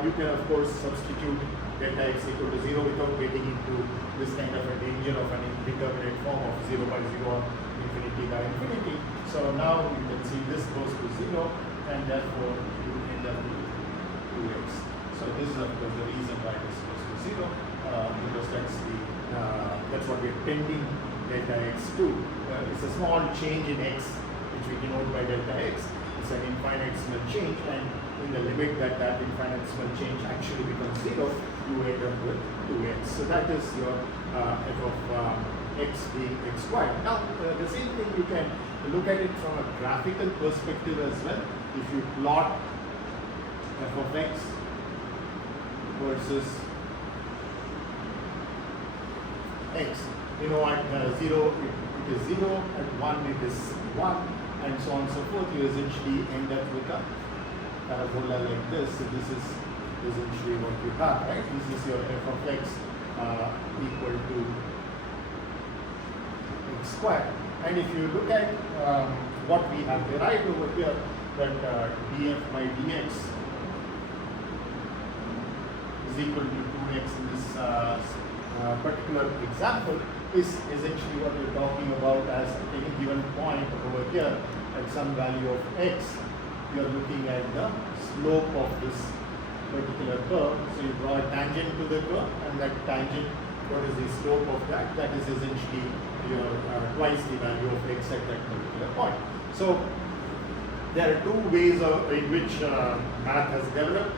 you can of course substitute delta x equal to 0 without getting into this kind of a danger of an indeterminate form of 0 by 0 infinity by infinity. So now you can see this goes to 0 and therefore you end up with 2x. So this is of course the reason why this goes to 0 because that's what we're tending delta x to. It's a small change in x which we denote by delta x. It's an infinitesimal change, and in the limit that infinitesimal change actually becomes 0, you end up with 2x. So that is your f of x being xy. Now the same thing you can look at it from a graphical perspective as well. If you plot f of x versus x, you know at 0 it is 0, at 1 it is 1, and so on and so forth. You essentially end up with a parabola like this. So this is essentially what you have, right? This is your f of x equal to x squared. And if you look at what we have derived over here, that df by dx is equal to 2x in this particular example, is essentially what we're talking about as any given point over here at some value of x. You're looking at the slope of this particular curve. So you draw a tangent to the curve, and that tangent, what is the slope of that? That is essentially your twice the value of x at that particular point. So there are two ways in which math has developed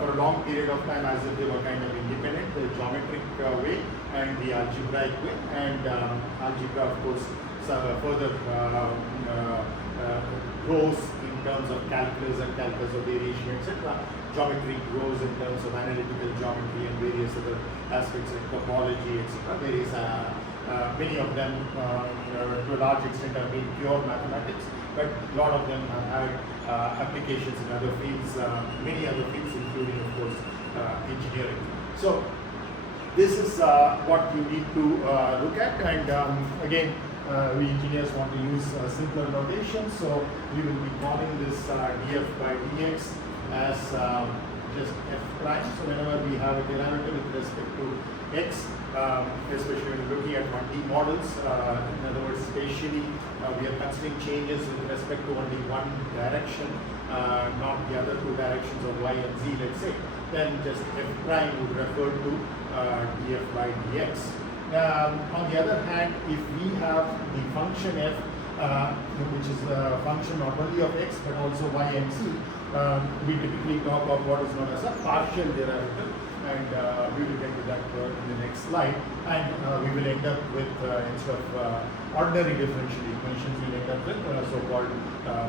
for a long period of time, as if they were kind of independent, the geometric way and the algebraic way. And algebra, of course, further grows in terms of calculus and calculus of variation, etc. Geometry grows in terms of analytical geometry and various other aspects like topology, etc. Many of them, to a large extent, have been pure mathematics, but a lot of them have applications in other fields, many other fields, including, of course, engineering. So this is what you need to look at, and again, we engineers want to use simpler notation, so we will be calling this df by dx as just f prime. So whenever we have a derivative with respect to x, especially when you're looking at 1D models, in other words, spatially, we are considering changes with respect to only one direction, not the other two directions of y and z, let's say, then just f prime would refer to df by dx. On the other hand, if we have the function f, which is a function not only of x but also y and z, we typically talk of what is known as a partial derivative, and we will get to that in the next slide. And we will end up with, instead of ordinary differential equations, we will end up with so-called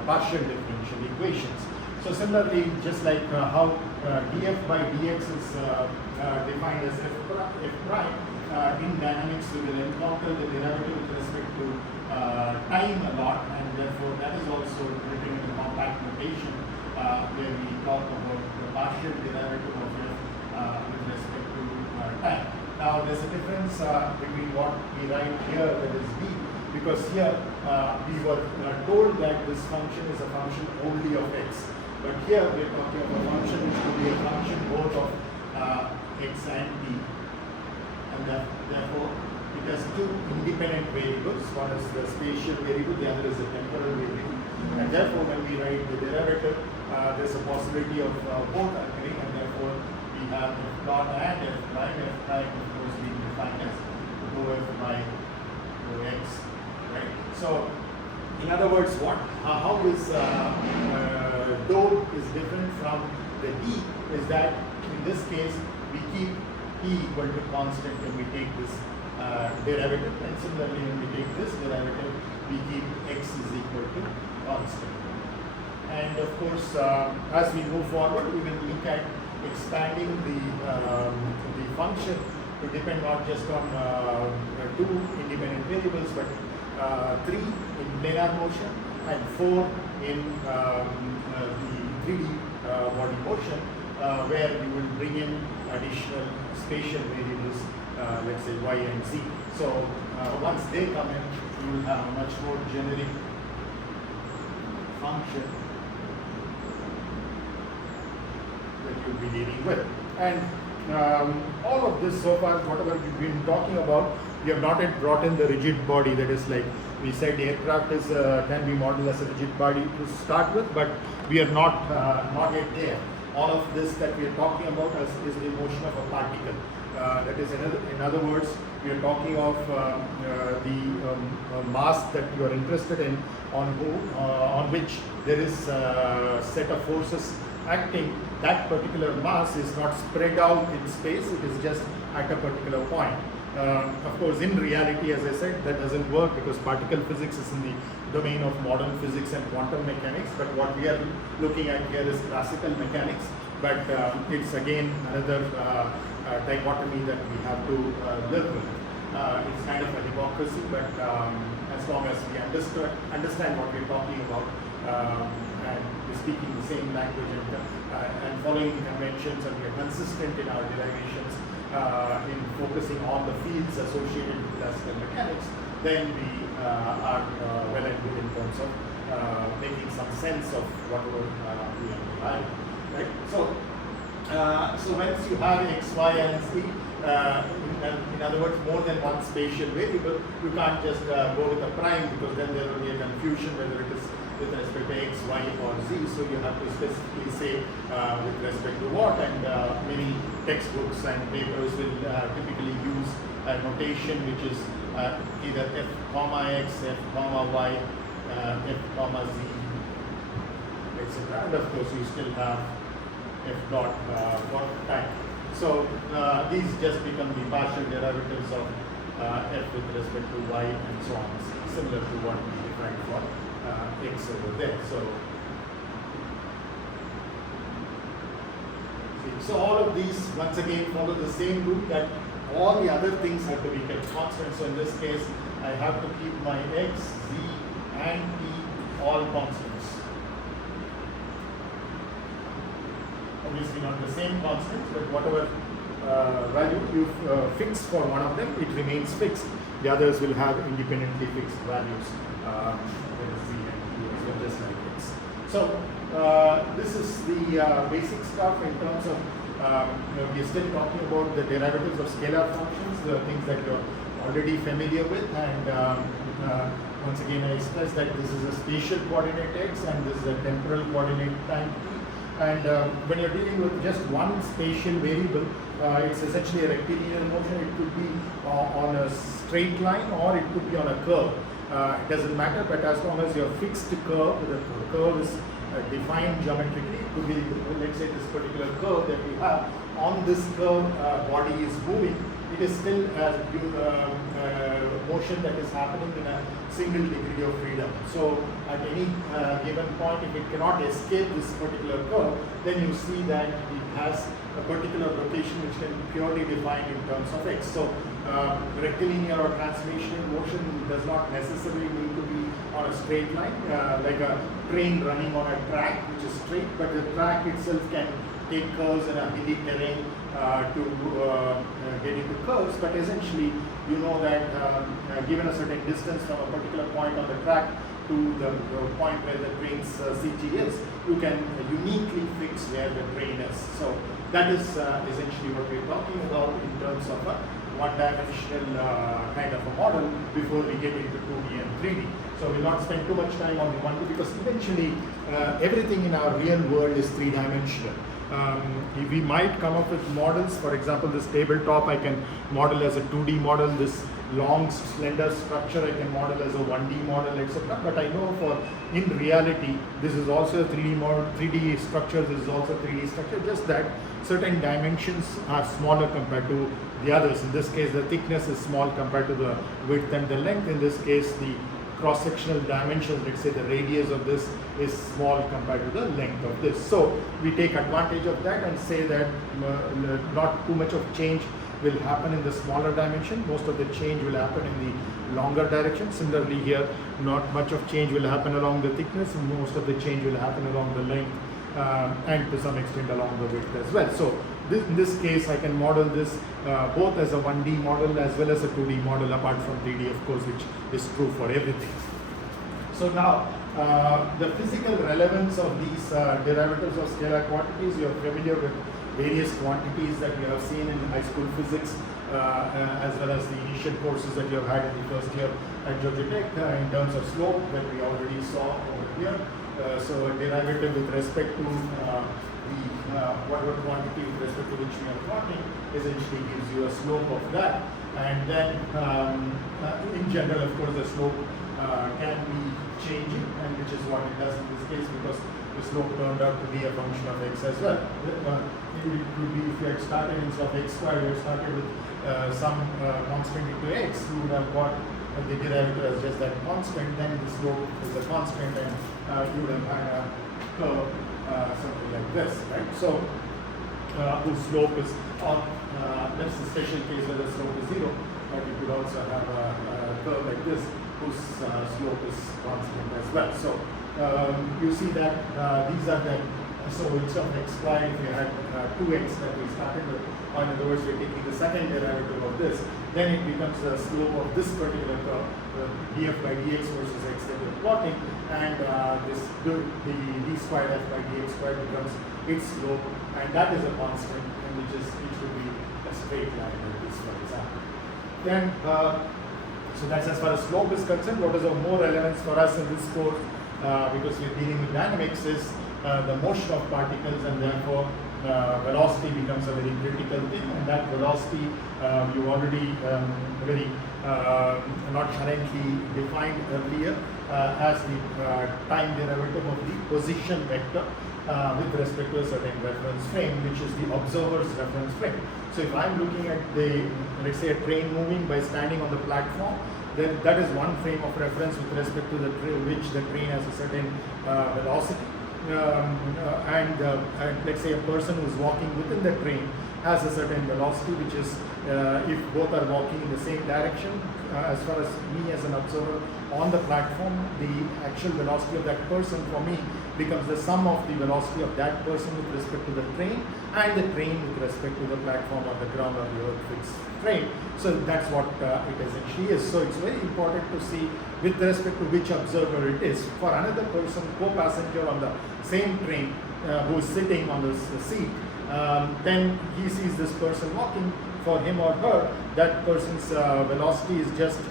partial differential equations. So similarly, just like how df by dx is defined as f prime, in dynamics we will encounter the derivative with respect to time a lot, and therefore that is also written in the compact notation where we talk about the partial derivative of f with respect to time. Now there's a difference between what we write here, that is d, because here we were told that this function is a function only of x, but here we're talking of a function which could be a function both of x and t. And therefore, it has two independent variables. One is the spatial variable, the other is the temporal variable. And therefore, when we write the derivative, there's a possibility of both occurring, and therefore we have f dot and f prime. F prime, of course, being defined as rho f by rho x, right? So, in other words, how is dou is different from the d is that in this case we keep t equal to constant when we take this derivative, and similarly when we take this derivative we keep x is equal to constant. And of course, as we move forward, we will look at expanding the function to depend not just on two independent variables, but 3 in planar motion and 4 in the 3D body motion, where you will bring in additional spatial variables, let's say y and z. So once they come in, you will have a much more generic function that you'll be dealing with. And all of this so far, whatever we've been talking about, we have not yet brought in the rigid body. That is, like we said, the aircraft is can be modeled as a rigid body to start with, but we are not yet there. All of this that we are talking about is the motion of a particle. That is, in other words, we are talking of the mass that you are interested in, on which there is a set of forces acting. That particular mass is not spread out in space, it is just at a particular point. Of course, in reality, as I said, that doesn't work because particle physics is in the domain of modern physics and quantum mechanics, but what we are looking at here is classical mechanics, but it's again another dichotomy that we have to live with. It's kind of a hypocrisy, but as long as we understand what we're talking about, and we're speaking the same language and following the conventions, and we're consistent in our derivations in focusing on the fields associated with classical mechanics, then we are well and good in terms of making some sense of whatever we are deriving, right? So once you have x, y, and z, in other words, more than one spatial variable, you can't just go with a prime, because then there will be a confusion whether it is with respect to x, y, or z. So you have to specifically say with respect to what, and many textbooks and papers will typically use a notation which is either f comma x, f comma y, f comma z, etc. And of course you still have f dot for time. So these just become the partial derivatives of f with respect to y and so on, similar to what we defined for x over there. So all of these once again follow the same rule that all the other things have to be kept constant. So in this case, I have to keep my x, z, and t all constants. Obviously not the same constants, but whatever value you fix for one of them, it remains fixed. The others will have independently fixed values. That is z and t as well, just like x. So this is the basic stuff in terms of we are still talking about the derivatives of scalar functions, the things that you're already familiar with, and once again I stress that this is a spatial coordinate x and this is a temporal coordinate time t. And when you're dealing with just one spatial variable, it's essentially a rectilinear motion. It could be on a straight line or it could be on a curve. It doesn't matter, but as long as your fixed curve, the curve is defined geometrically, it could be, let's say, this particular curve that we have. On this curve, body is moving. It is still a motion that is happening in a single degree of freedom. So at any given point, if it cannot escape this particular curve, then you see that it has a particular location which can be purely defined in terms of x. So rectilinear or translational motion does not necessarily need to be on a straight line, like a train running on a track which is straight, but the track itself can take curves in a hilly terrain to get into curves, but essentially you know that given a certain distance from a particular point on the track to the point where the train's CT is, you can uniquely fix where the train is. So that is essentially what we're talking about in terms of a one-dimensional kind of a model before we get into 2D and 3D. So we'll not spend too much time on the 1D because eventually everything in our real world is three-dimensional. We might come up with models. For example, this tabletop I can model as a 2D model. This long slender structure I can model as a 1D model, etc. But I know for in reality this is also a 3D model, 3D structure. This is also a 3D structure. Just that certain dimensions are smaller compared to the others. In this case, the thickness is small compared to the width and the length. In this case, the cross-sectional dimensions, let's say the radius of this is small compared to the length of this. So we take advantage of that and say that not too much of change will happen in the smaller dimension. Most of the change will happen in the longer direction. Similarly here, not much of change will happen along the thickness. Most of the change will happen along the length and to some extent along the width as well. So in this case, I can model this both as a 1D model as well as a 2D model, apart from 3D, of course, which is true for everything. So now, The physical relevance of these derivatives of scalar quantities, you're familiar with various quantities that you have seen in high school physics, as well as the initial courses that you have had in the first year at Georgia Tech in terms of slope that we already saw over here. So a derivative with respect to whatever quantity with respect to which we are plotting essentially gives you a slope of that. And then in general, of course, the slope can be changing, and which is what it does in this case, because the slope turned out to be a function of x as well. It would be if you had started instead of x squared, you had started with some constant into x, you would have got the derivative as just that constant, then the slope is a constant, and you would have had a curve something like this, right? So whose slope is on, that's the special case where the slope is 0, but you could also have a curve like this whose slope is constant as well. So you see that these are the, so instead of x squared, if you had 2x that we started with, or in other words, we're taking the second derivative of this, then it becomes the slope of this particular curve, df by dx versus x that we're plotting, and the d squared f by dx squared becomes its slope, and that is a constant, and it should be a straight line like this, for example. Then, so that's as far as slope is concerned. What is of more relevance for us in this course, because we're dealing with dynamics, is the motion of particles, and therefore velocity becomes a very critical thing, and that velocity you already very not currently defined earlier as the time derivative of the position vector with respect to a certain reference frame, which is the observer's reference frame. So if I'm looking at the, let's say, a train moving by standing on the platform, then that is one frame of reference with respect to the which the train has a certain velocity. And let's say a person who's walking within the train has a certain velocity, which is if both are walking in the same direction, as far as me as an observer on the platform, the actual velocity of that person for me becomes the sum of the velocity of that person with respect to the train, and the train with respect to the platform or the ground or the earth fixed frame. So that's what it essentially is. So it's very important to see with respect to which observer it is. For another person, co-passenger on the same train who is sitting on the seat, then he sees this person walking. For him or her, that person's velocity is just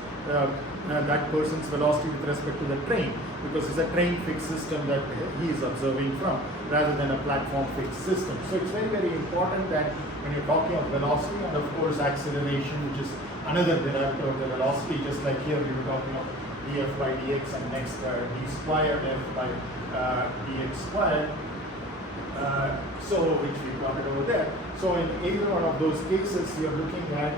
that person's velocity with respect to the train, because it's a train fixed system that he is observing from, rather than a platform fixed system. So it's very, very important that when you're talking of velocity, and of course acceleration, which is another derivative of the velocity, just like here we were talking of df by dx, and next d squared f by dx squared, so which we plotted over there. So in either one of those cases, you're looking at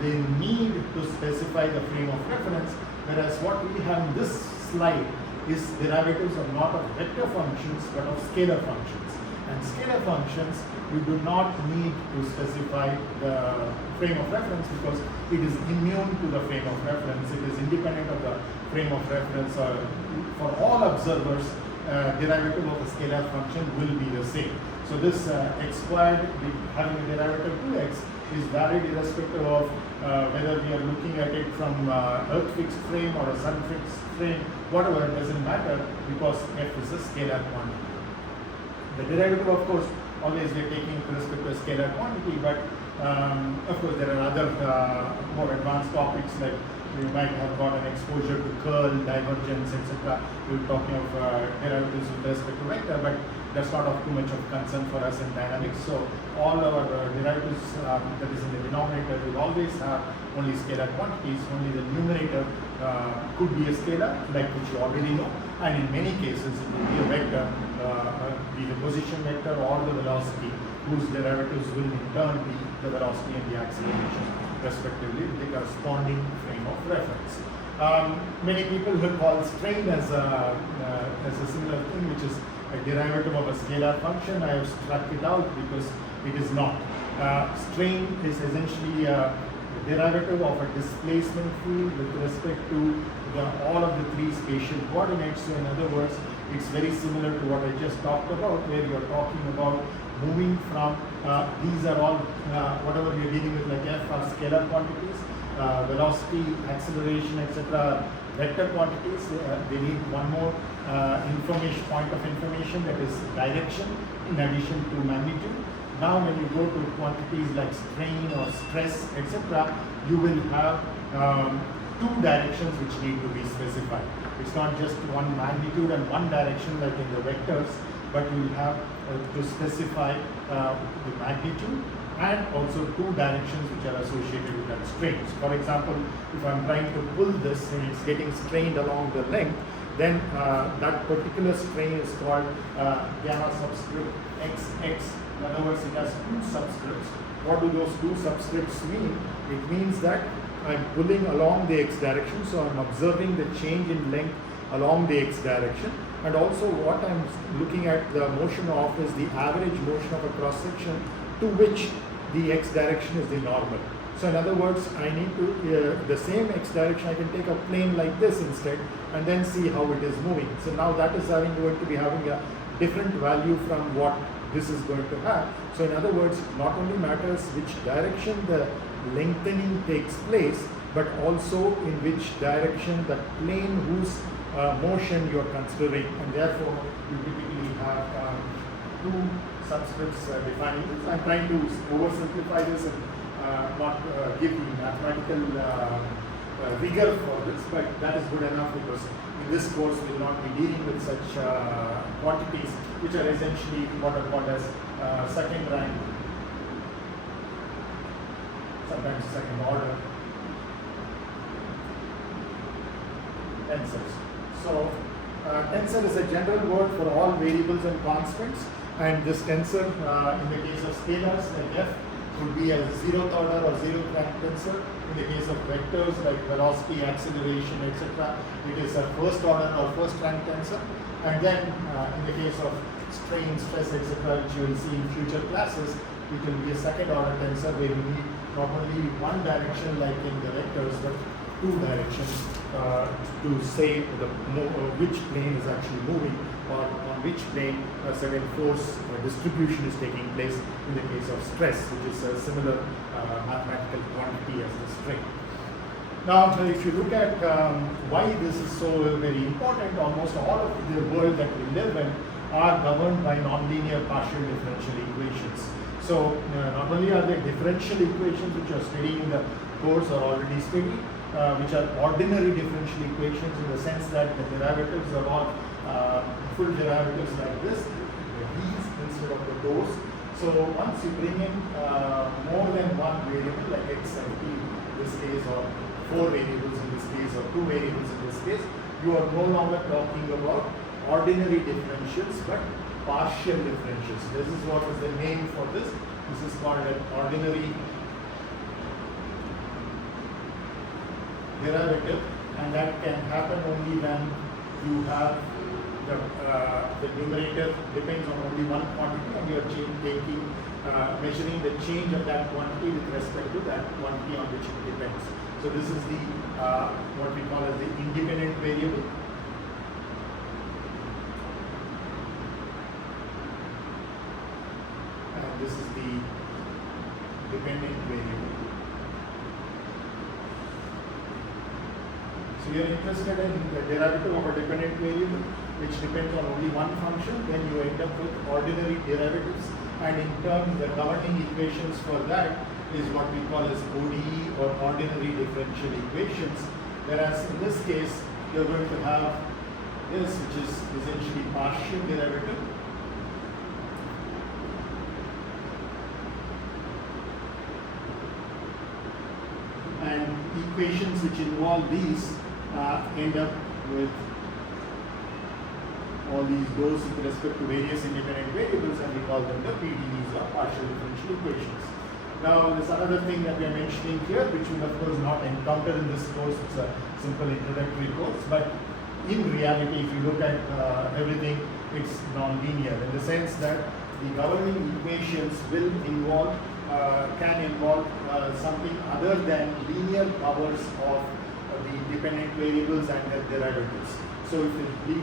the need to specify the frame of reference, whereas what we have in this slide is derivatives of not of vector functions but of scalar functions. And scalar functions, you do not need to specify the frame of reference because it is immune to the frame of reference. It is independent of the frame of reference. For all observers, derivative of a scalar function will be the same. So this x squared having a derivative 2x is valid irrespective of whether we are looking at it from earth fixed frame or a sun fixed frame, whatever, it doesn't matter because f is a scalar quantity. The derivative, of course, always we are taking with respect to a scalar quantity, but of course there are other more advanced topics, like you might have got an exposure to curl, divergence, etc. We were talking of derivatives with respect to vector, but that's not of too much of concern for us in dynamics. So all our derivatives that is in the denominator will always have only scalar quantities. Only the numerator could be a scalar, like which you already know, and in many cases it will be a vector, be the position vector or the velocity, whose derivatives will in turn be the velocity and the acceleration respectively with the corresponding frame of reference. Many people will call strain as a similar thing, which is a derivative of a scalar function. I have struck it out because it is not. Strain is essentially a derivative of a displacement field with respect to all of the three spatial coordinates. So in other words, It's very similar to what I just talked about, where you're talking about moving from, these are all, whatever we're dealing with like F are scalar quantities, velocity, acceleration, etc. vector quantities. They need one more point of information, that is direction, in addition to magnitude. Now when you go to quantities like strain or stress, etc., you will have two directions which need to be specified. It's not just one magnitude and one direction like in the vectors, but you will have to specify the magnitude and also two directions which are associated with that strain. So for example, if I'm trying to pull this and it's getting strained along the length, then that particular strain is called gamma subscript XX. In other words, it has two subscripts. What do those two subscripts mean? It means that I'm pulling along the x direction, so I'm observing the change in length along the x direction. And also what I'm looking at the motion of is the average motion of a cross section to which the x direction is the normal. So in other words, I need to, the same x direction, I can take a plane like this instead and then see how it is moving. So now that is going to be having a different value from what this is going to have. So in other words, not only matters which direction the lengthening takes place, but also in which direction the plane whose motion you are considering, and therefore you typically have two subscripts defining this. I'm trying to oversimplify this and not give the mathematical rigor for this, but that is good enough because in this course we will not be dealing with such quantities which are essentially what are called as second rank, sometimes second order tensors. So tensor is a general word for all variables and constants, and this tensor in the case of scalars like F would be a zeroth order or zeroth rank tensor. In the case of vectors like velocity, acceleration, etc., it is a first order or first rank tensor. And then in the case of strain, stress, etc., which you will see in future classes, it will be a second order tensor where you need not only one direction like in the vectors, but two directions to say which plane is actually moving, or on which plane a certain force distribution is taking place in the case of stress, which is a similar mathematical quantity as the strain. Now, if you look at why this is so very important, almost all of the world that we live in are governed by nonlinear partial differential equations. So, not only are there differential equations which you are studying in the course or already studied, which are ordinary differential equations in the sense that the derivatives are all full derivatives like this, the these instead of the those. So once you bring in more than one variable like x and t in this case, or four variables in this case, or two variables in this case, you are no longer talking about ordinary differentials but partial differentials. This is what is the name for this. This is called an ordinary derivative, and that can happen only when you have the numerator depends on only one quantity and you are measuring the change of that quantity with respect to that quantity on which it depends. So this is the what we call as the independent variable. And this is the dependent variable. So you are interested in the derivative of a dependent variable which depends on only one function, then you end up with ordinary derivatives, and in turn the governing equations for that is what we call as ODE or ordinary differential equations, whereas in this case you are going to have this, which is essentially partial derivative, and equations which involve these end up with all these goes with respect to various independent variables, and we call them the PDEs or partial differential equations. Now, there's another thing that we are mentioning here, which we will of course not encounter in this course. It's a simple introductory course, but in reality, if you look at everything, it's non-linear in the sense that the governing equations will involve, can involve something other than linear powers of the dependent variables and their derivatives. So if the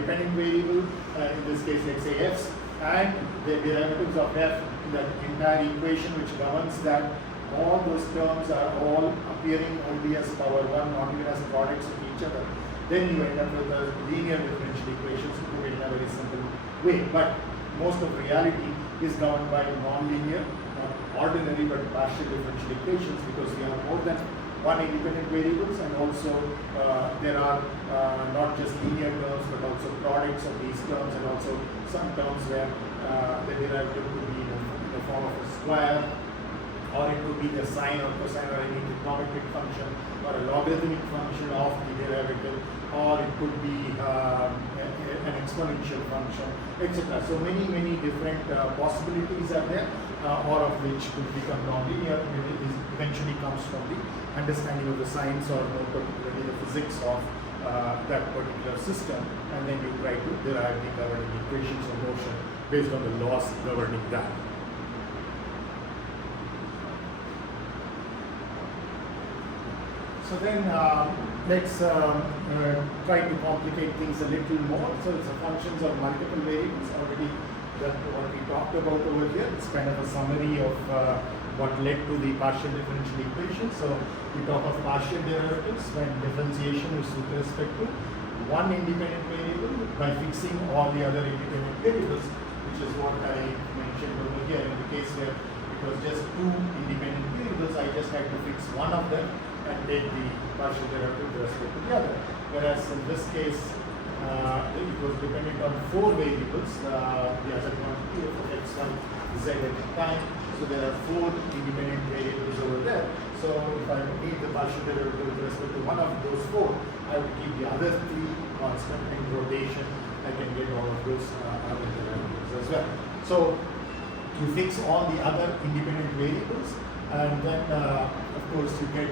dependent variable, in this case let's say f's, and the derivatives of f in that entire equation which governs that, all those terms are all appearing only as power 1, not even as products of each other, then you end up with a linear differential equations put in a very simple way. But most of reality is governed by non-linear, not ordinary but partial differential equations, because we have more than one independent variables, and also there are not just linear terms but also products of these terms, and also some terms where the derivative could be in the form of a square, or it could be the sine or cosine or any trigonometric function, or a logarithmic function of the derivative, or it could be an exponential function, etc. So many different possibilities are there, all of which could become nonlinear. It eventually comes from the understanding of the science, or more particularly the physics of that particular system, and then you try to derive the governing equations of motion based on the laws governing that. So then let's try to complicate things a little more. So it's a functions of multiple variables. Already that what we talked about over here. It's kind of a summary of what led to the partial differential equation. So we talk of partial derivatives when differentiation is with respect to one independent variable by fixing all the other independent variables, which is what I mentioned over here. In the case where it was just two independent variables, I just had to fix one of them and take the partial derivative with respect to the other. Whereas in this case, it was dependent on four variables, the other quantity of x, y, z at the time. So there are four independent variables over there. So if I need the partial derivative with respect to one of those four, I would keep the other three constant. In rotation, I can get all of those other derivatives as well. So you fix all the other independent variables, and then of course you get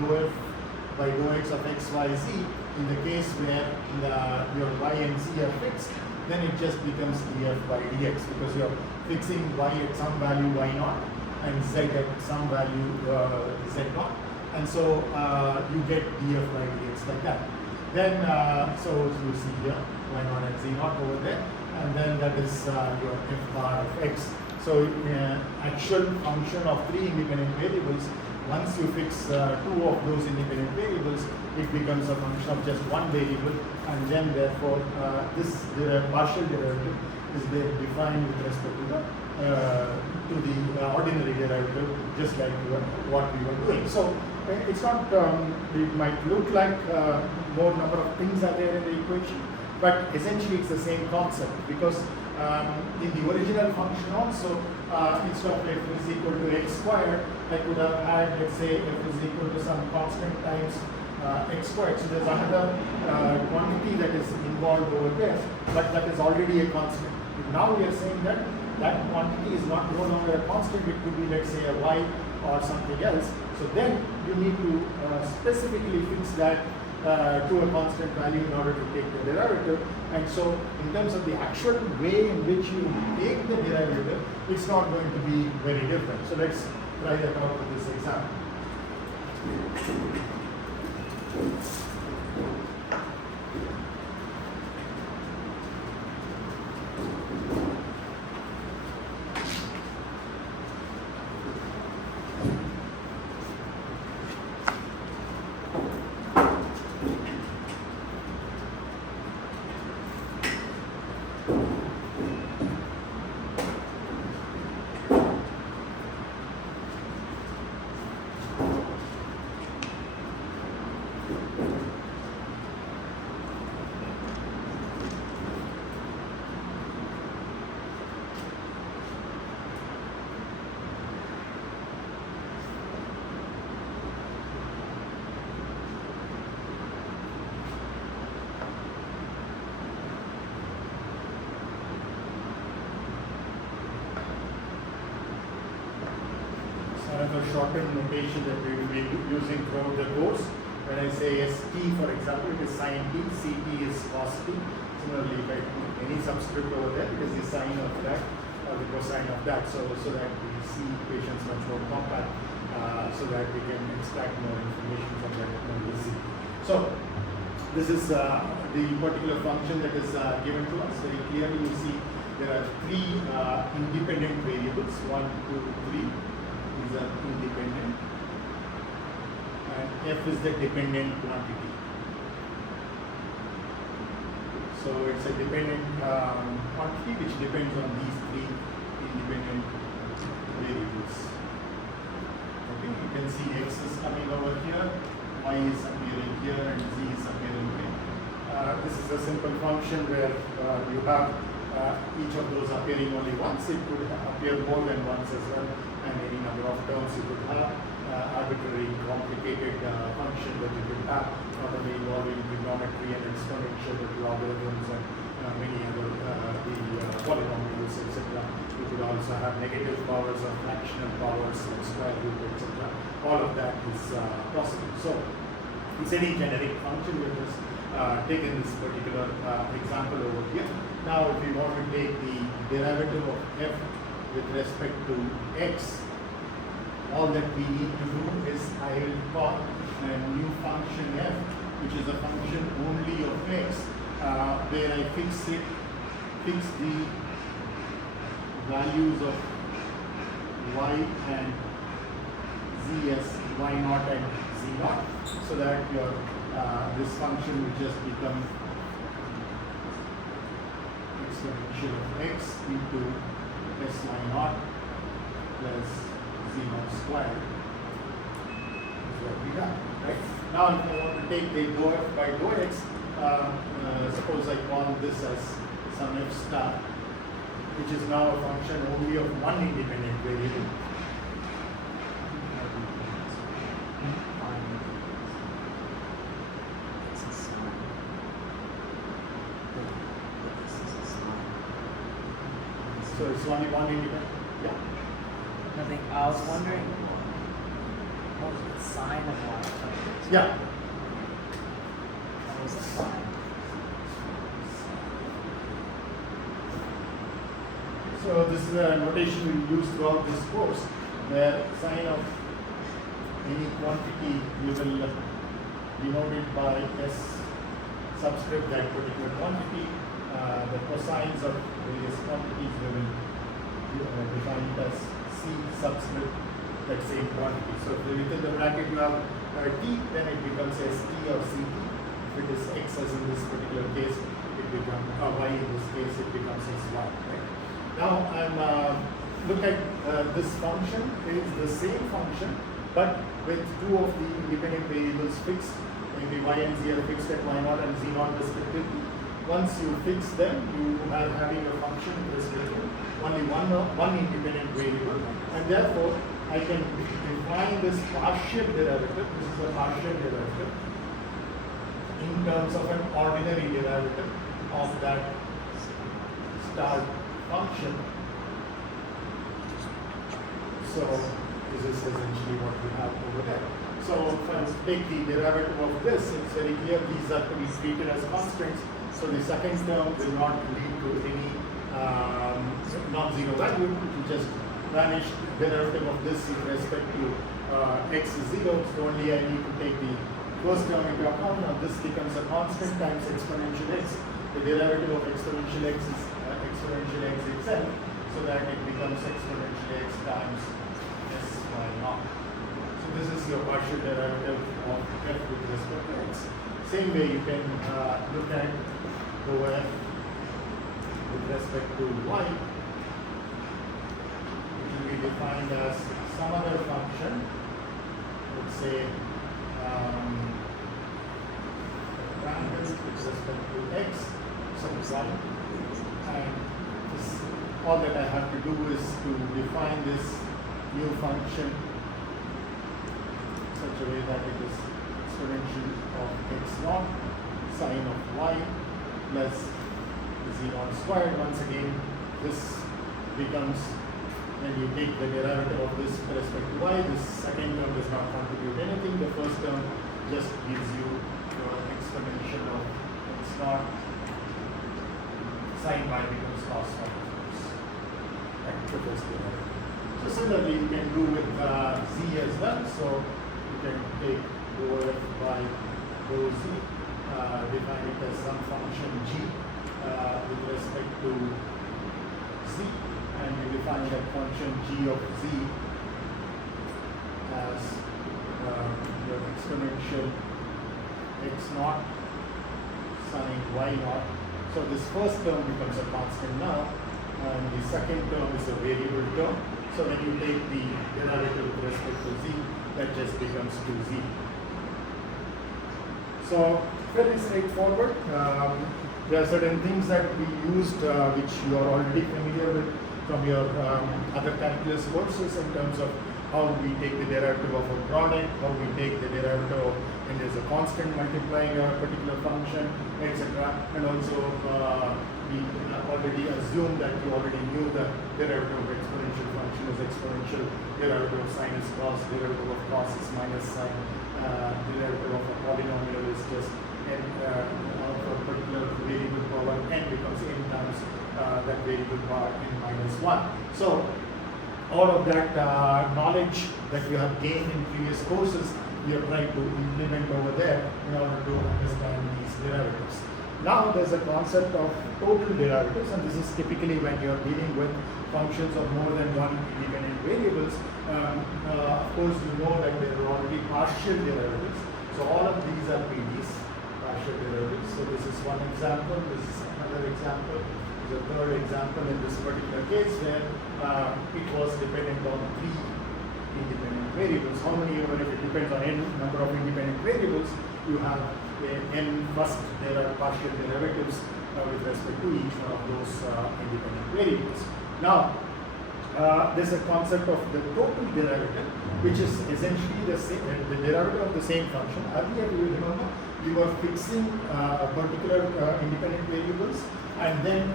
dou f by dou x of x, y, z. In the case where your y and z are fixed, then it just becomes df by dx, because you're fixing y at some value y naught and z at some value z naught, and so you get df by dx like that. Then so you see here y naught and z naught over there, and then that is your f bar of x. So actual function of three independent variables, once you fix two of those independent variables, it becomes a function of just one variable, and then therefore this partial derivative is defined with respect to the ordinary derivative, just like what we were doing. So it's not, it might look like more number of things are there in the equation, but essentially it's the same concept, because in the original function also, instead of f is equal to x squared, I could have had, let's say, f is equal to some constant times x squared. So there's another quantity that is involved over there, but that is already a constant. Now we are saying that that quantity is no longer a constant. It could be, let's say, a y or something else. So then you need to specifically fix that to a constant value in order to take the derivative. And so in terms of the actual way in which you take the derivative, it's not going to be very different. So let's try that out with this example. Another shortened notation that we will be using throughout the course. When I say st, for example, it is sin t, ct is cos t. Similarly, if I put any subscript over there, it is the sine of that or the cosine of that, so that the C equation is much more compact. so that we can extract more information from that z. So this is the particular function that is given to us. Very clearly you see there are three independent variables, 1, 2, 3. These are independent, and f is the dependent quantity. So it's a dependent quantity which depends on these three independent variables. Okay, you can see x is coming over here, y is appearing here, and z is appearing here. This is a simple function where you have each of those appearing only once. It could appear more than once as well, and any number of terms you could have. Arbitrary complicated function that you could have, not only involving trigonometry and exponential, but logarithms and many other polynomials, etc. You could also have negative powers or fractional powers like square root, etc. All of that is possible. So it's any generic function. We've just taken this particular example over here. Now if we want to take the derivative of f with respect to x, all that we need to do is I will call a new function f, which is a function only of x, where I fix the values of y and z as y0 and z0, so that your this function will just become exponential of x into sy0 plus z0 squared is what we have, right? Now if I want to take the dou f by dou x, suppose I call this as some f star, which is now a function only of one independent variable. So it's only one independent. Yeah. Nothing. I was wondering what was the sign of y? Yeah. What was the sign? So this is a notation we use throughout this course, where sign of any quantity you will denote it by s subscript that particular quantity. The cosines of various quantities we will define it as c subscript that same quantity. So if within the bracket you have t, then it becomes st or ct. If it is x, as in this particular case, it becomes y. In this case, it becomes sy. Right? Now look at this function. It is the same function, but with two of the independent variables fixed. Maybe y and z are fixed at y0 and z0 respectively. Once you fix them, you are having a function with respect to only one independent variable, and therefore I can define this partial derivative. This is a partial derivative in terms of an ordinary derivative of that star function. So this is essentially what we have over there. So if I take the derivative of this, it's very clear these are to be treated as constants. So the second term will not lead to any non-zero value. It will just vanish. Derivative of this with respect to x is 0. So only I need to take the first term into account. Now this becomes a constant times exponential x. The derivative of exponential x is exponential x itself, so that it becomes exponential x times sy0. So this is your partial derivative of f with respect to x. Same way you can look at dou f with respect to y, which will be defined as some other function, let's say brackets with respect to x sub y, and this, all that I have to do is to define this new function in such a way that it is exponential of x0 sine of y plus z0 squared. Once again, this becomes, when you take the derivative of this with respect to y, this second term does not contribute anything. The first term just gives you your exponential of x0, sine y becomes cos y. Right, the first derivative. So similarly, you can do with z as well. So take rho f by rho z, define it as some function g with respect to z, and you define that function g of z as your exponential x naught sine y naught. So this first term becomes a constant now, and the second term is a variable term. So when you take the derivative with respect to z, that just becomes 2z. So fairly straightforward. There are certain things that we used which you are already familiar with from your other calculus courses in terms of how we take the derivative of a product, how we take the derivative of when there's a constant multiplying a particular function, etc. And also we already assumed that you already knew the derivative of exponential function is exponential, derivative of sine is cos, derivative of cos is minus sine, derivative of a polynomial is just n of a particular variable power n becomes n times that variable power n minus 1. So all of that knowledge that you have gained in previous courses, we are trying to implement over there in order to understand these derivatives. Now there's a concept of total derivatives, and this is typically when you are dealing with functions of more than one independent variables. Of course, you know that there are already partial derivatives. So all of these are PDs, partial derivatives. So this is one example, this is another example. The third example in this particular case where it was dependent on 3 independent variables. How many ever, if it depends on n number of independent variables, you have n first there are partial derivatives with respect to each one of those independent variables. Now, there's a concept of the total derivative, which is essentially the same, the derivative of the same function. Earlier, you remember, we were fixing particular independent variables and then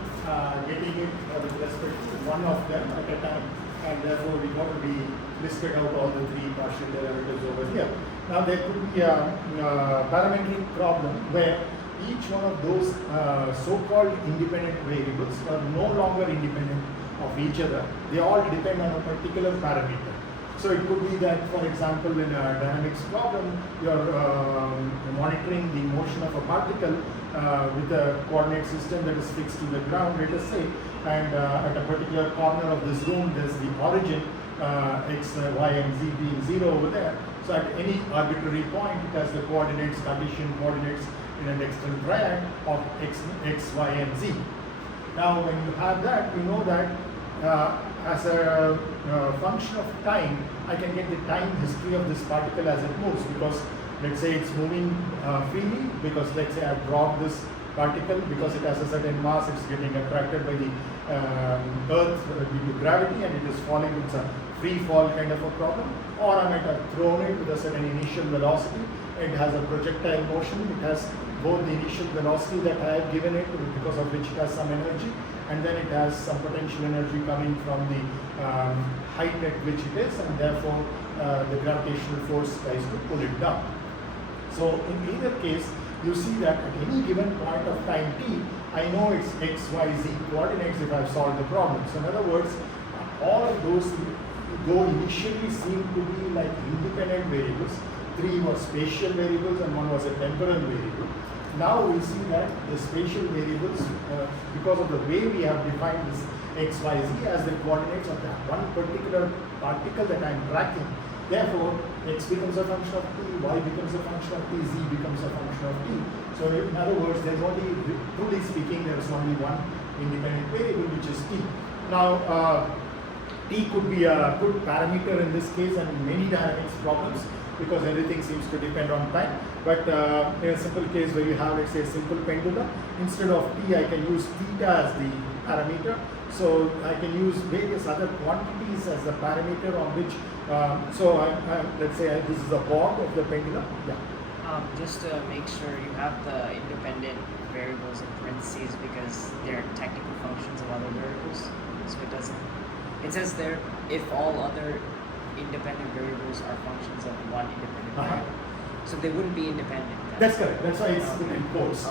getting it with respect to one of them at a time, and therefore we got to be listed out all the 3 partial derivatives over here. Now there could be a parametric problem where each one of those so-called independent variables are no longer independent of each other. They all depend on a particular parameter. So it could be that, for example, in a dynamics problem, you are monitoring the motion of a particle with a coordinate system that is fixed to the ground, let us say, and at a particular corner of this room, there's the origin, x, y, and z being 0 over there. So at any arbitrary point, it has the coordinates, Cartesian coordinates in an external triad of x, y, and z. Now, when you have that, we know that as a function of time, I can get the time history of this particle as it moves, because let's say it's moving freely, because let's say I've dropped this particle because it has a certain mass, it's getting attracted by the earth due to gravity, and it is falling. It's a free fall kind of a problem. Or I might have thrown it with a certain initial velocity. It has a projectile motion. It has both the initial velocity that I have given it, because of which it has some energy, and then it has some potential energy coming from the height at which it is, and therefore the gravitational force tries to pull it down. So in either case, you see that at any given point of time t, I know it's x, y, z coordinates if I've solved the problem. So in other words, all of those, though initially seem to be like independent variables, 3 were spatial variables and 1 was a temporal variable. Now we see that the spatial variables, because of the way we have defined this x, y, z as the coordinates of that one particular particle that I'm tracking, therefore x becomes a function of t, y becomes a function of t, z becomes a function of t. So in other words, there's only, truly speaking, there is only one independent variable, which is t. Now, t could be a good parameter in this case and in many dynamics problems, because everything seems to depend on time. But in a simple case where you have, let's say, a simple pendulum, instead of t, I can use theta as the parameter. So I can use various other quantities as the parameter on which, let's say this is the bob of the pendulum. Yeah. Just to make sure you have the independent variables in parentheses because they're technical functions of other variables. So it doesn't, it says there, if all other independent variables are functions of one independent variable. So they wouldn't be independent. That's correct. That's why it's in quotes.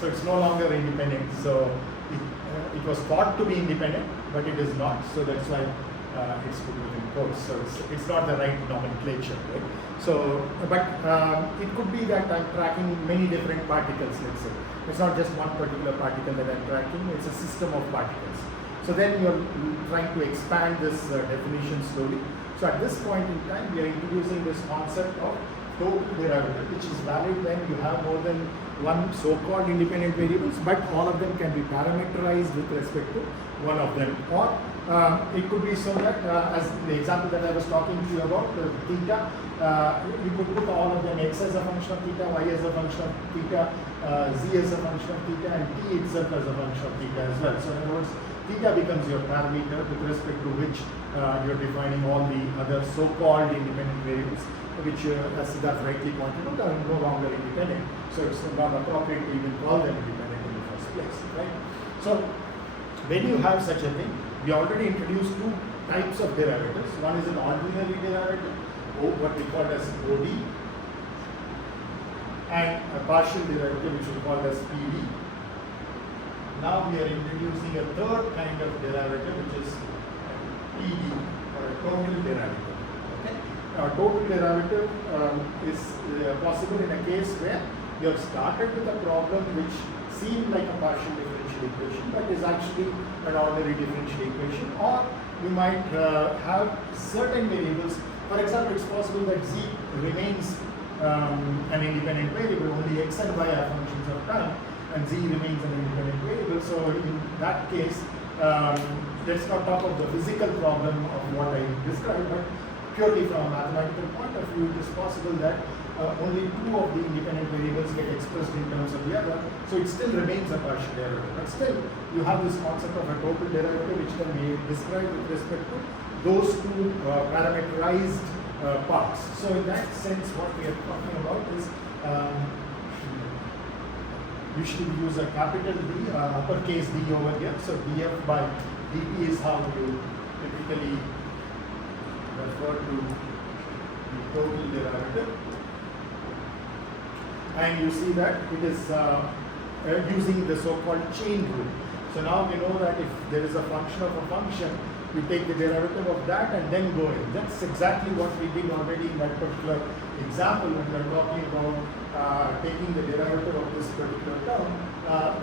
So it's no longer independent. So it was thought to be independent, but it is not. So that's why it's put within quotes. So it's not the right nomenclature, right? So, but it could be that I'm tracking many different particles, let's say. It's not just one particular particle that I'm tracking, it's a system of particles. So then you're trying to expand this definition slowly. So at this point in time, we are introducing this concept of total derivative, which is valid when you have more than one so-called independent variables, but all of them can be parameterized with respect to one of them. Or it could be so that, as the example that I was talking to you about, theta, you could put all of them x as a function of theta, y as a function of theta, z as a function of theta, and t itself as a function of theta as well. So in other words, theta becomes your parameter with respect to which you're defining all the other so-called independent variables, which, as Siddharth rightly pointed out, are no longer independent. So it's not appropriate to even call them independent in the first place, right? So when you have such a thing, we already introduced two types of derivatives. One is an ordinary derivative, what we call as OD, and a partial derivative, which we call as PD. Now we are introducing a third kind of derivative, which is PD, or a total derivative. Okay? Now, total derivative is possible in a case where you have started with a problem which seemed like a partial differential equation, but is actually an ordinary differential equation, or you might have certain variables. For example, it's possible that z remains an independent variable, only x and y are functions of time, and z remains an independent variable. So in that case, let's not talk of the physical problem of what I described, but purely from a mathematical point of view, it is possible that only two of the independent variables get expressed in terms of the other, so it still remains a partial derivative. But still, you have this concept of a total derivative which can be described with respect to those two parameterized parts. So in that sense, what we are talking about is usually we use a capital D, uppercase D over here. So df by dt is how you typically refer to the total derivative. And you see that it is using the so-called chain rule. So now we know that if there is a function of a function, you take the derivative of that and then go in. That's exactly what we did already in that particular example when we were talking about taking the derivative of this particular term.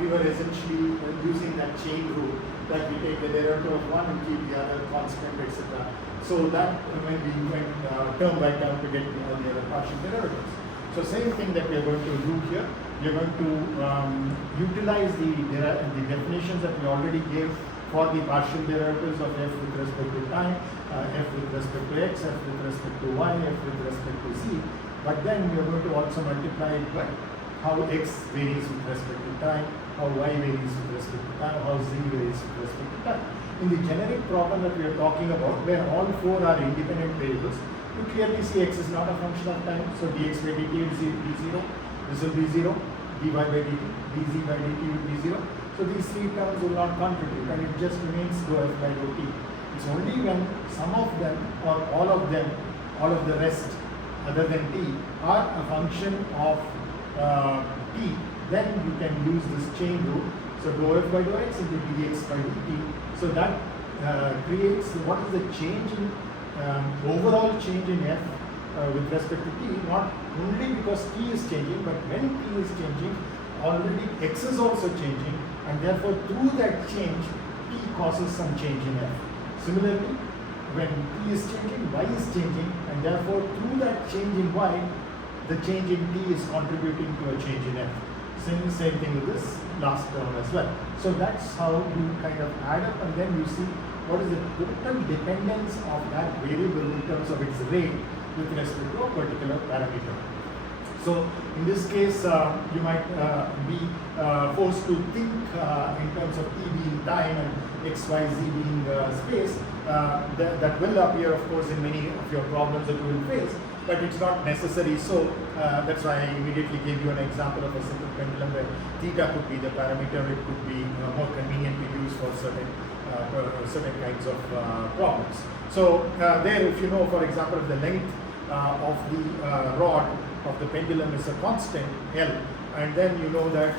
We were essentially using that chain rule, that we take the derivative of one and keep the other constant, etc. So that when we went term by term to get the other partial derivatives. So same thing that we are going to do here. We are going to utilize the definitions that we already gave for the partial derivatives of f with respect to time, f with respect to x, f with respect to y, f with respect to z. But then we are going to also multiply it by how x varies with respect to time, how y varies with respect to time, how z varies with respect to time. In the generic problem that we are talking about, where all four are independent variables, you clearly see x is not a function of time, so dx by dt will be 0, this will be 0, dy by dt, dz by dt will be 0. So these three terms will not contribute, and it just remains dou f by dou t. It's only when some of them or all of them, all of the rest other than t are a function of t, then you can use this chain rule. So dou f by dou x into dx by dt. So that creates what is the change in overall change in f with respect to t, not only because t is changing, but when t is changing, already x is also changing, and therefore through that change, t causes some change in f. Similarly, when t is changing, y is changing, and therefore through that change in y, the change in t is contributing to a change in f. Same thing with this last term as well. So that's how you kind of add up, and then you see what is the total dependence of that variable in terms of its rate with respect to a particular parameter. So in this case, you might be forced to think in terms of t being time and x, y, z being space. That will appear, of course, in many of your problems that you will face, but it's not necessary. So that's why I immediately gave you an example of a simple pendulum where theta could be the parameter. It could be more convenient to use for certain kinds of problems. So there, if you know, for example, if the length of the rod of the pendulum is a constant L, and then you know that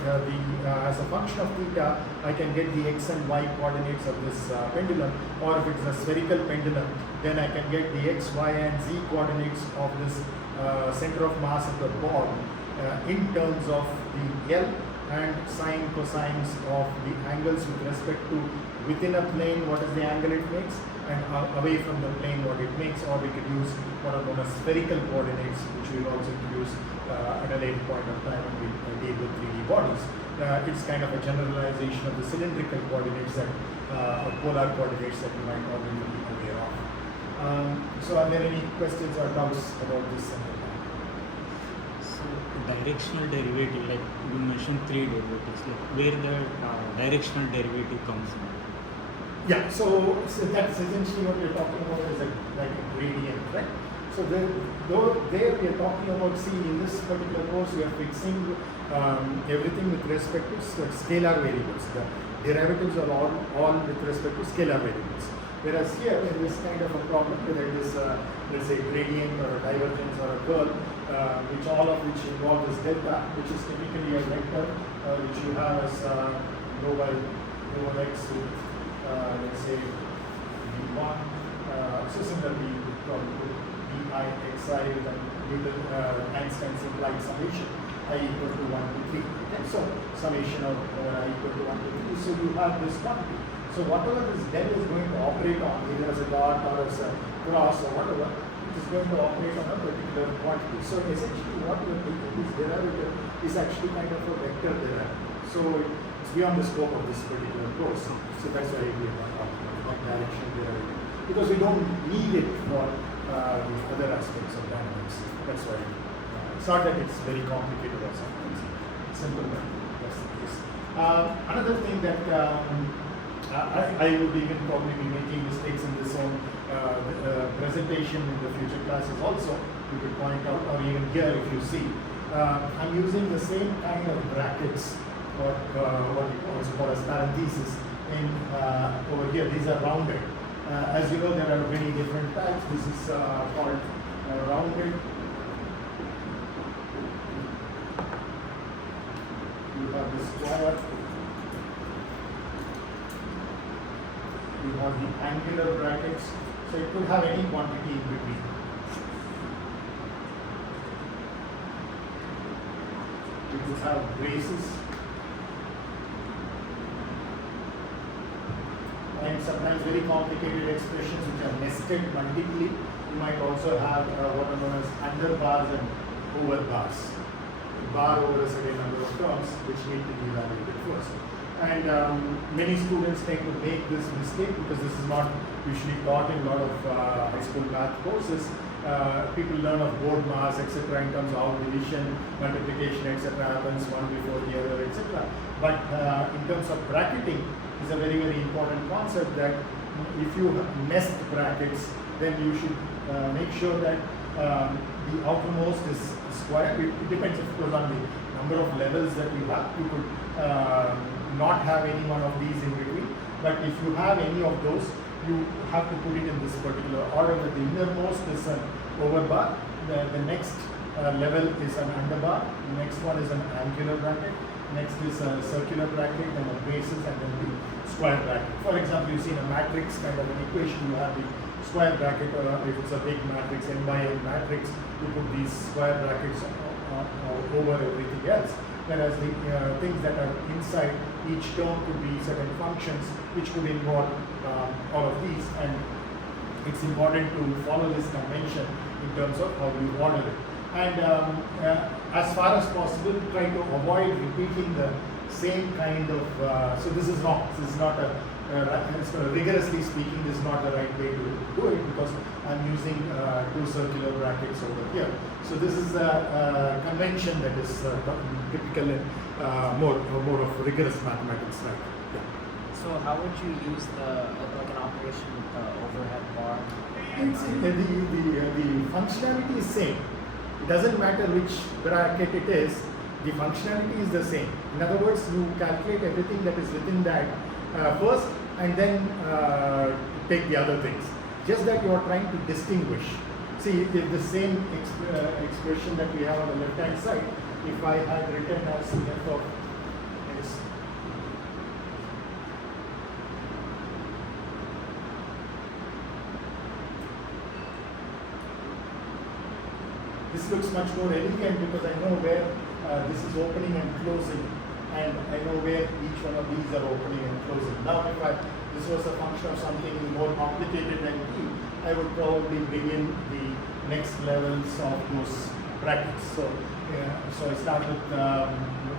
as a function of theta, I can get the x and y coordinates of this pendulum, or if it's a spherical pendulum, then I can get the x, y, and z coordinates of this center of mass of the ball in terms of the L and sine cosines of the angles with respect to within a plane what is the angle it makes, and away from the plane what it makes, or we could use what are known as spherical coordinates, which we will also introduce at a later point of time when we deal with 3D bodies. It's kind of a generalization of the cylindrical coordinates that or polar coordinates that you might already be aware of. So are there any questions or doubts about this? So directional derivative, like you mentioned three derivatives, like where the directional derivative comes in. Yeah, so that's essentially what we're talking about is like a gradient, right? So there we are talking about, see, in this particular course we are fixing everything with respect to scalar variables. The derivatives are all with respect to scalar variables. Whereas here in this kind of a problem, whether it is let's say gradient or a divergence or a curl, which all of which involve this delta, which is typically a vector which you have as rho by rho x with let's say v1. So similarly, you could probably put vi xi with a little Einstein's implied summation I equal to 1 to 3. Okay? So summation of I equal to 1 to 3. So you have this quantity. So whatever this del is going to operate on, either as a dot or as a cross or whatever, it is going to operate on a particular quantity. So essentially what you are taking this derivative is actually kind of a vector derivative. So it's beyond the scope of this particular course. So that's why we are talking about directional derivative. Because we don't need it for the other aspects of dynamics. That's why it's not that it's very complicated or something. It's simple, but that's the case. Another thing that I would even probably be making mistakes in this own presentation in the future classes also, you could point out, or even here if you see, I'm using the same kind of brackets, or what we also call as parentheses, in over here. These are rounded. As you know, there are many different types. This is called rounded. You have the square. You have the angular brackets. So it could have any quantity in between. You could have braces. And sometimes very complicated expressions which are nested multiply. You might also have what are known as under bars and over bars. A bar over a certain number of terms which need to be evaluated first. And many students tend to make this mistake because this is not usually taught in a lot of high school math courses. People learn of board mass, etc., in terms of how division, multiplication, etc., happens one before the other, etc. But in terms of bracketing, is a very, very important concept that if you nest brackets, then you should make sure that the outermost is square. It depends, of course, on the number of levels that you have. You could not have any one of these in between, but if you have any of those, you have to put it in this particular order. That the innermost is an overbar, the next level is an underbar, the next one is an angular bracket, next is a circular bracket, and a braces, and then the square bracket. For example, you see in a matrix kind of an equation, you have the square bracket, or if it's a big matrix, n by n matrix, you put these square brackets over everything else. Whereas the things that are inside each term could be certain functions which could involve all of these, and it's important to follow this convention in terms of how you order it. And as far as possible, try to avoid repeating the same kind of, so this is wrong, this is not a, rigorously speaking, this is not the right way to do it, because I'm using two circular brackets over here. So this is a convention that is typical in more of rigorous mathematics, right? Yeah. So how would you use like an operation with the overhead bar? The functionality is same. It doesn't matter which bracket it is, the functionality is the same. In other words, you calculate everything that is within that first, and then take the other things. Just that you are trying to distinguish. See, if the same expression that we have on the left hand side, if I had written as f of s, this looks much more elegant because I know where this is opening and closing, and I know where each one of these are opening and closing. Now, if this was a function of something more complicated than t, I would probably bring in the next levels of those brackets. So, so I start with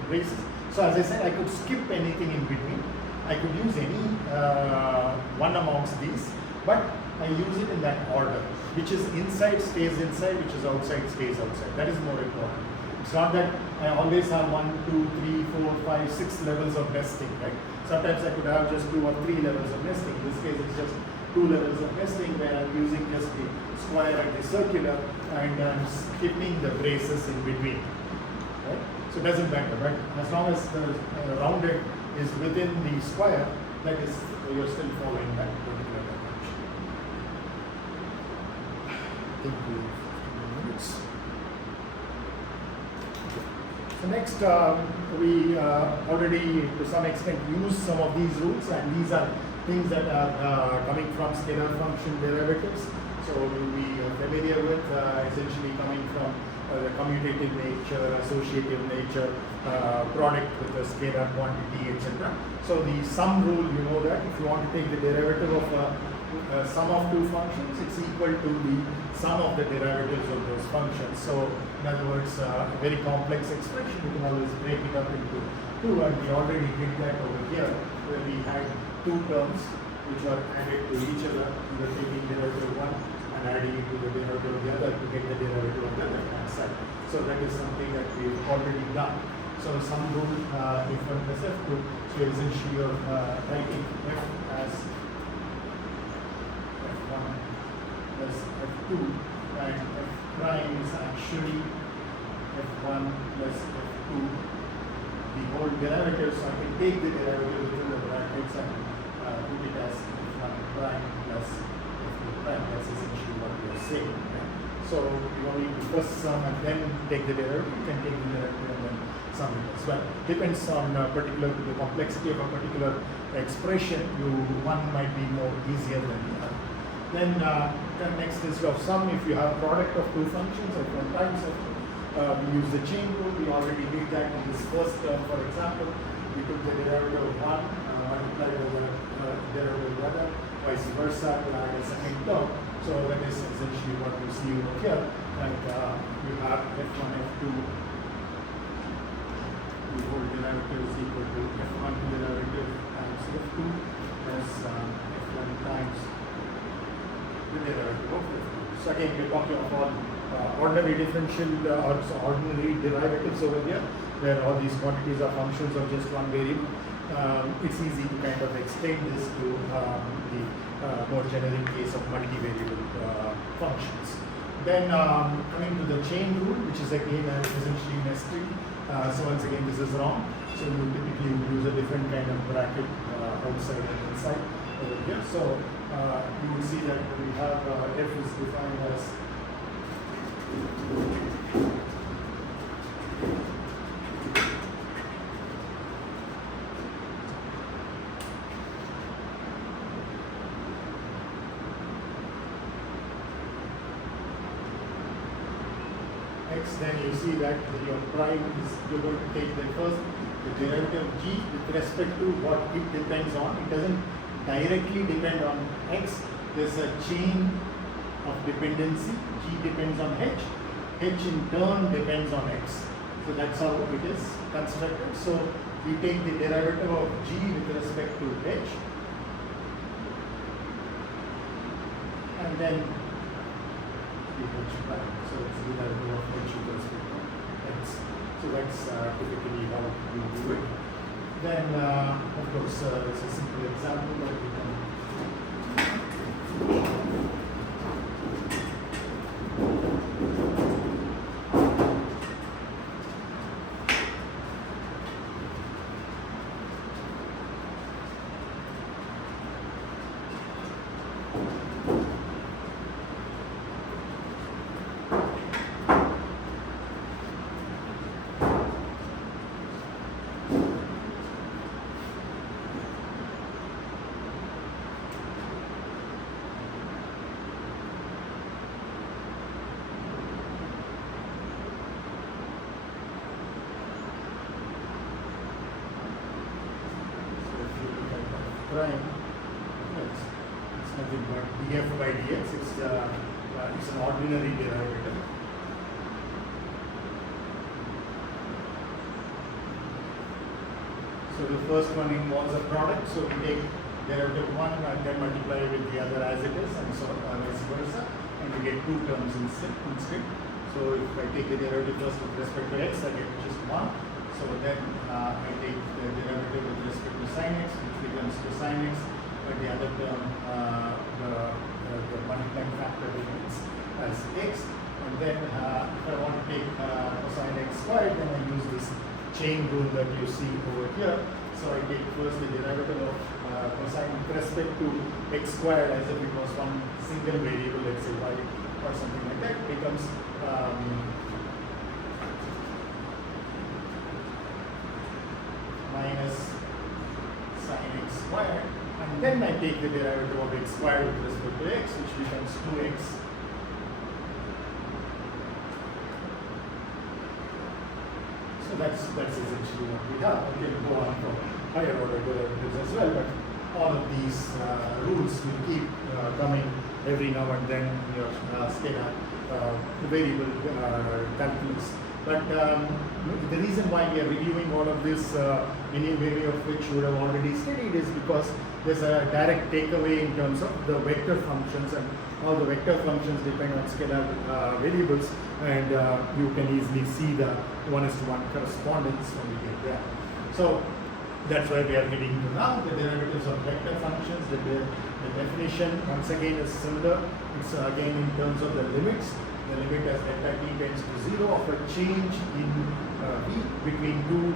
braces. So as I said, I could skip anything in between. I could use any one amongst these, but I use it in that order, which is inside stays inside, which is outside stays outside. That is more important. It's not that I always have 1, 2, 3, 4, 5, 6 levels of nesting, right? Sometimes I could have just 2 or 3 levels of nesting. In this case, it's just 2 levels of nesting where I'm using just the square and the circular, and I'm skipping the braces in between, right? So it doesn't matter, right? As long as the rounded is within the square, that is, you're still following that particular dimension. I think we have 15 minutes. So next, we already to some extent use some of these rules, and these are things that are coming from scalar function derivatives. So we'll be familiar with essentially coming from the commutative nature, associative nature, product with a scalar quantity, etc. So the sum rule, you know that if you want to take the derivative of a sum of two functions, it's equal to the sum of the derivatives of those functions. So in other words, a very complex expression, you can always break it up into two, and we already did that over here, where we had two terms which are added to each other, either taking derivative one and adding it to the derivative of the other to get the derivative of the other hand side. So that is something that we've already done. So sum rule f1 plus f2, so essentially you're writing f as f1 plus f2, and f prime is actually f1 plus f2, the whole derivative. So I can take the derivative within the brackets and put it as f1 prime plus f2 prime. That's essentially what we are saying. Right? So you only need to first sum and then take the derivative. You can take the derivative and then sum it as well. Depends on the complexity of a particular expression. One might be more easier than the other. Then next is of sum. If you have product of two functions at one time, so we use the chain rule. We already did that in this first term, for example. We took the derivative of one, multiplied over the derivative of the other, vice versa to add a second term. So that is essentially what you see over here. And you have f1, f2, the whole derivative is equal to f1 derivative times f2 plus f1 times the derivative of f2. So again, we're talking of all ordinary differential or ordinary derivatives over here, where all these quantities are functions of just one variable. It's easy to kind of extend this to the more generic case of multivariable functions. Then coming to the chain rule, which is again essentially nested. So once again, this is wrong. So you typically use a different kind of bracket outside and inside over here. So you will see that we have f is defined as x, then you see that your prime is, you're going to take the derivative of g with respect to what it depends on. It doesn't directly depend on x. There's a chain of dependency. G depends on h. H in turn depends on x. So that's how it is constructed. So we take the derivative of g with respect to h, and then the h prime. So it's the derivative of h with respect to x. So that's typically how you do it. Then, of course, it's a simple example that we can. prime, it's nothing but df by dx. It's an ordinary derivative. So the first one involves a product, so we take derivative 1 and then multiply with the other as it is, and so vice versa, and we get two terms instead. So if I take the derivative first with respect to x, I get just 1. So then I take the derivative with respect to sin x, which becomes cosine x, but the other term, the multiplying factor remains as x. And then if I want to take cosine x squared, then I use this chain rule that you see over here. So I take first the derivative of cosine with respect to x squared as if it was one single variable, let's say y or something like that, becomes minus sin x squared, and then I take the derivative of x squared with respect to x, which becomes 2x. So that's essentially what we have. We can go on from higher order derivatives as well, but all of these rules will keep coming every now and then in your scalar variable calculus. But the reason why we are reviewing all of this, many of which you would have already studied, is because there's a direct takeaway in terms of the vector functions, and how the vector functions depend on scalar variables, and you can easily see the one-to-one correspondence when we get there. So that's where we are heading to now. The derivatives of vector functions, the definition once again is similar. It's again in terms of the limits. The limit as delta t tends to 0 of a change in v between two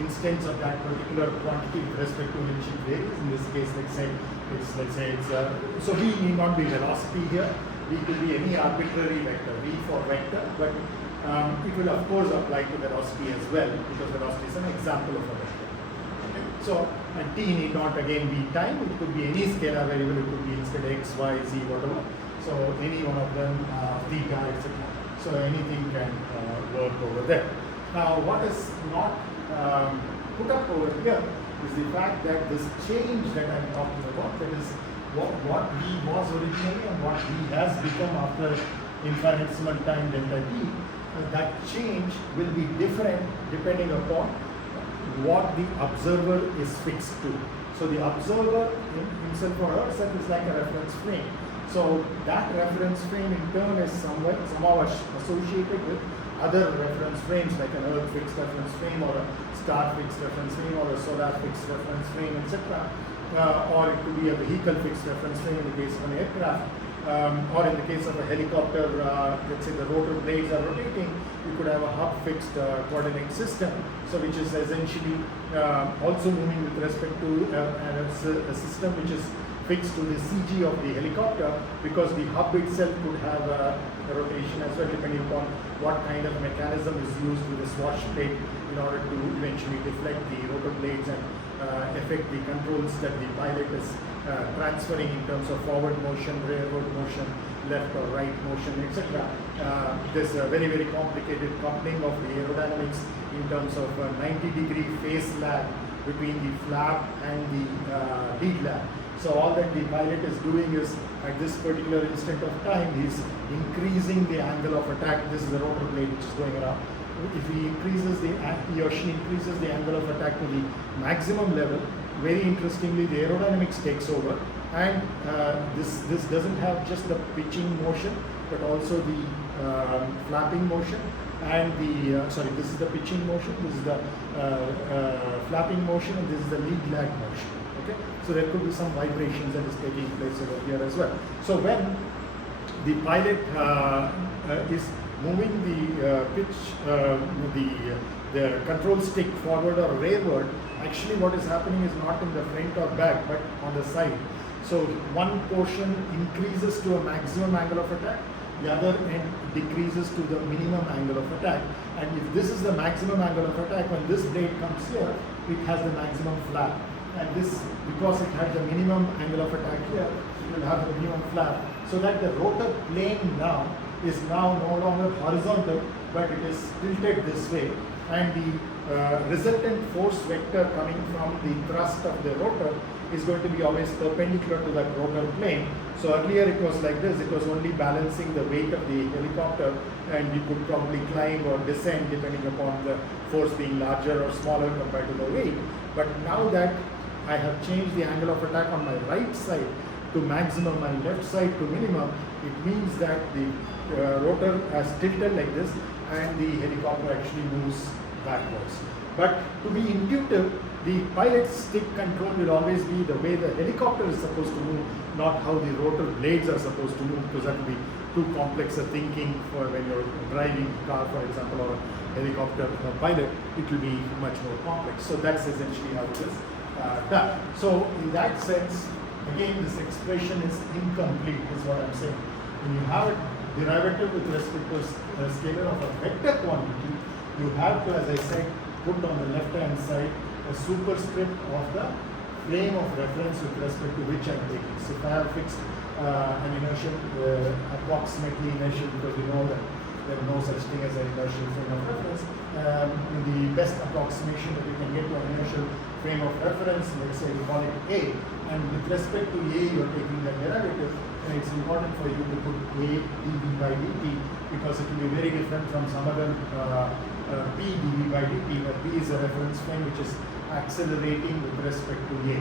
instants of that particular quantity with respect to which it varies. In this case, let's say it's so v need not be velocity here. V could be any arbitrary vector, v for vector, but it will of course apply to velocity as well, because velocity is an example of a vector. Okay? So and t need not again be time. It could be any scalar variable. It could be instead x, y, z, whatever. So any one of them, theta, etc. So anything can work over there. Now, what is not put up over here is the fact that this change that I'm talking about, that is what V was originally and what V has become after infinitesimal time delta t, that change will be different depending upon what the observer is fixed to. So the observer himself or herself is like a reference frame. So that reference frame in turn is somehow associated with other reference frames, like an Earth fixed reference frame, or a star fixed reference frame, or a solar fixed reference frame, etc. Or it could be a vehicle fixed reference frame in the case of an aircraft, or in the case of a helicopter, let's say the rotor blades are rotating, you could have a hub fixed coordinate system, so which is essentially also moving with respect to a system which is fixed to the CG of the helicopter, because the hub itself could have a rotation as well, depending upon what kind of mechanism is used with a swash plate in order to eventually deflect the rotor blades and affect the controls that the pilot is transferring in terms of forward motion, rearward motion, left or right motion, etc. There's a very, very complicated coupling of the aerodynamics in terms of 90-degree phase lag between the flap and the lead lag. So all that the pilot is doing is, at this particular instant of time, he's increasing the angle of attack. This is the rotor blade which is going around. If he or she increases the angle of attack to the maximum level, very interestingly, the aerodynamics takes over, and this doesn't have just the pitching motion, but also the flapping motion, and the this is the pitching motion, this is the flapping motion, and this is the lead lag motion. Okay? So there could be some vibrations that is taking place over here as well. So when the pilot is moving the the control stick forward or rearward, actually what is happening is not in the front or back, but on the side. So one portion increases to a maximum angle of attack, the other end decreases to the minimum angle of attack. And if this is the maximum angle of attack, when this blade comes here, it has the maximum flap. And this, because it had the minimum angle of attack here, it will have the minimum flap. So that the rotor plane now is now no longer horizontal, but it is tilted this way. And the resultant force vector coming from the thrust of the rotor is going to be always perpendicular to that rotor plane. So earlier it was like this, it was only balancing the weight of the helicopter, and you could probably climb or descend depending upon the force being larger or smaller compared to the weight. But now that I have changed the angle of attack on my right side to maximum and left side to minimum, it means that the rotor has tilted like this and the helicopter actually moves backwards. But to be intuitive, the pilot's stick control will always be the way the helicopter is supposed to move, not how the rotor blades are supposed to move, because that will be too complex a thinking for when you're driving a car, for example, or a helicopter pilot. It will be much more complex. So that's essentially how it is done. So in that sense, again, this expression is incomplete, is what I'm saying. When you have a derivative with respect to a scalar of a vector quantity, you have to, as I said, put on the left-hand side a superscript of the frame of reference with respect to which I'm taking. So if I have fixed an inertial, approximately inertial, because we know that there is no such thing as an inertial frame of reference, the best approximation that we can get to an inertial frame of reference, let's say we call it A, and with respect to A, you're taking the derivative, and it's important for you to put A dV by dt, because it will be very different from some other P dV by dt, but P is a reference frame which is accelerating with respect to A,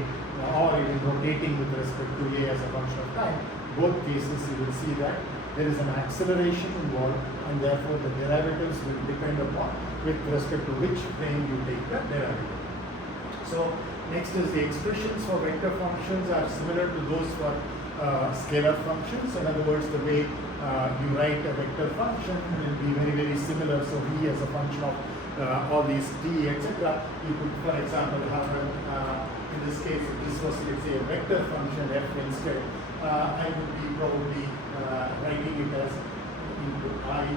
or even rotating with respect to A as a function of time. Both cases you will see that there is an acceleration involved, and therefore the derivatives will depend upon with respect to which frame you take the derivative. So next is the expressions for vector functions are similar to those for scalar functions. In other words, the way you write a vector function will be very, very similar. So V as a function of all these t, etc. You could, for example, have in this case, if this was, let's say, a vector function f instead, I would be probably writing it as into I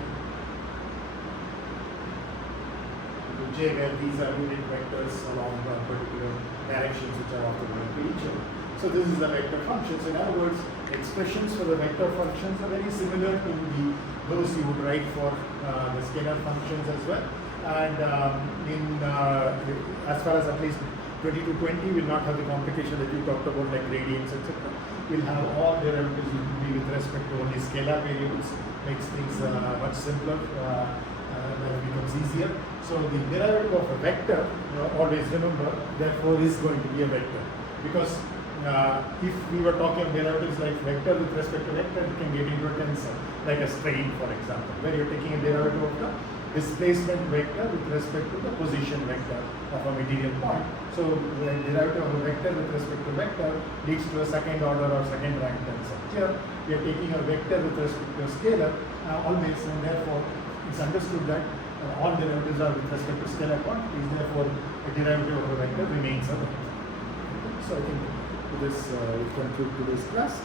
into j, where these are unit vectors along particular directions which are orthogonal to each other. So this is the vector function. So in other words, expressions for the vector functions are very similar to those you would write for the scalar functions as well. And as far as at least 2220 will not have the complication that you talked about, like gradients, etc. We'll have all derivatives will be with respect to only scalar variables, makes things much simpler, that becomes easier. So the derivative of a vector, always remember, therefore is going to be a vector, because if we were talking of derivatives like vector with respect to vector, you can get into a tensor, like a strain, for example, where you're taking a derivative of the displacement vector with respect to the position vector of a material point. So the derivative of a vector with respect to vector leads to a second order or second rank tensor. Here we are taking a vector with respect to a scalar always, and therefore it's understood that all derivatives are with respect to scalar quantities, therefore a derivative of a vector remains a vector. So I think this will conclude today's class.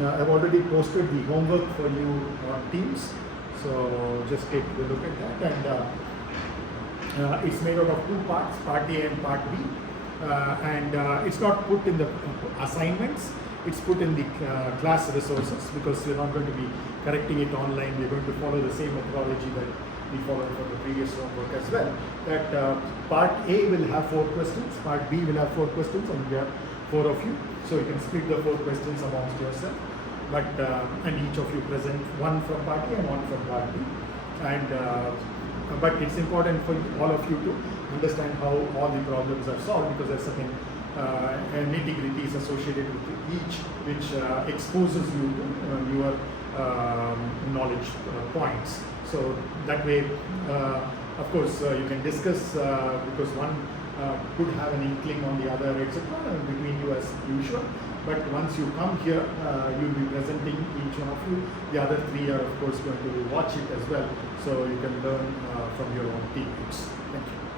I've already posted the homework for you on Teams, so just take a look at that. And it's made out of two parts, part A and part B. It's not put in the assignments, it's put in the class resources, because we're not going to be correcting it online. We're going to follow the same methodology that we followed for the previous homework as well. That part A will have 4 questions, part B will have 4 questions, and we have 4 of you. So you can split the 4 questions amongst yourself. But and each of you present one from part A and one from part B. But it's important for all of you to understand how all the problems are solved, because there's certain nitty-gritties associated with each, which exposes you to newer knowledge points. So that way, of course, you can discuss, because one could have an inkling on the other, etc., between you as usual. But once you come here, you'll be presenting each one of you. The other 3 are, of course, going to watch it as well, so you can learn from your own teammates. Thank you.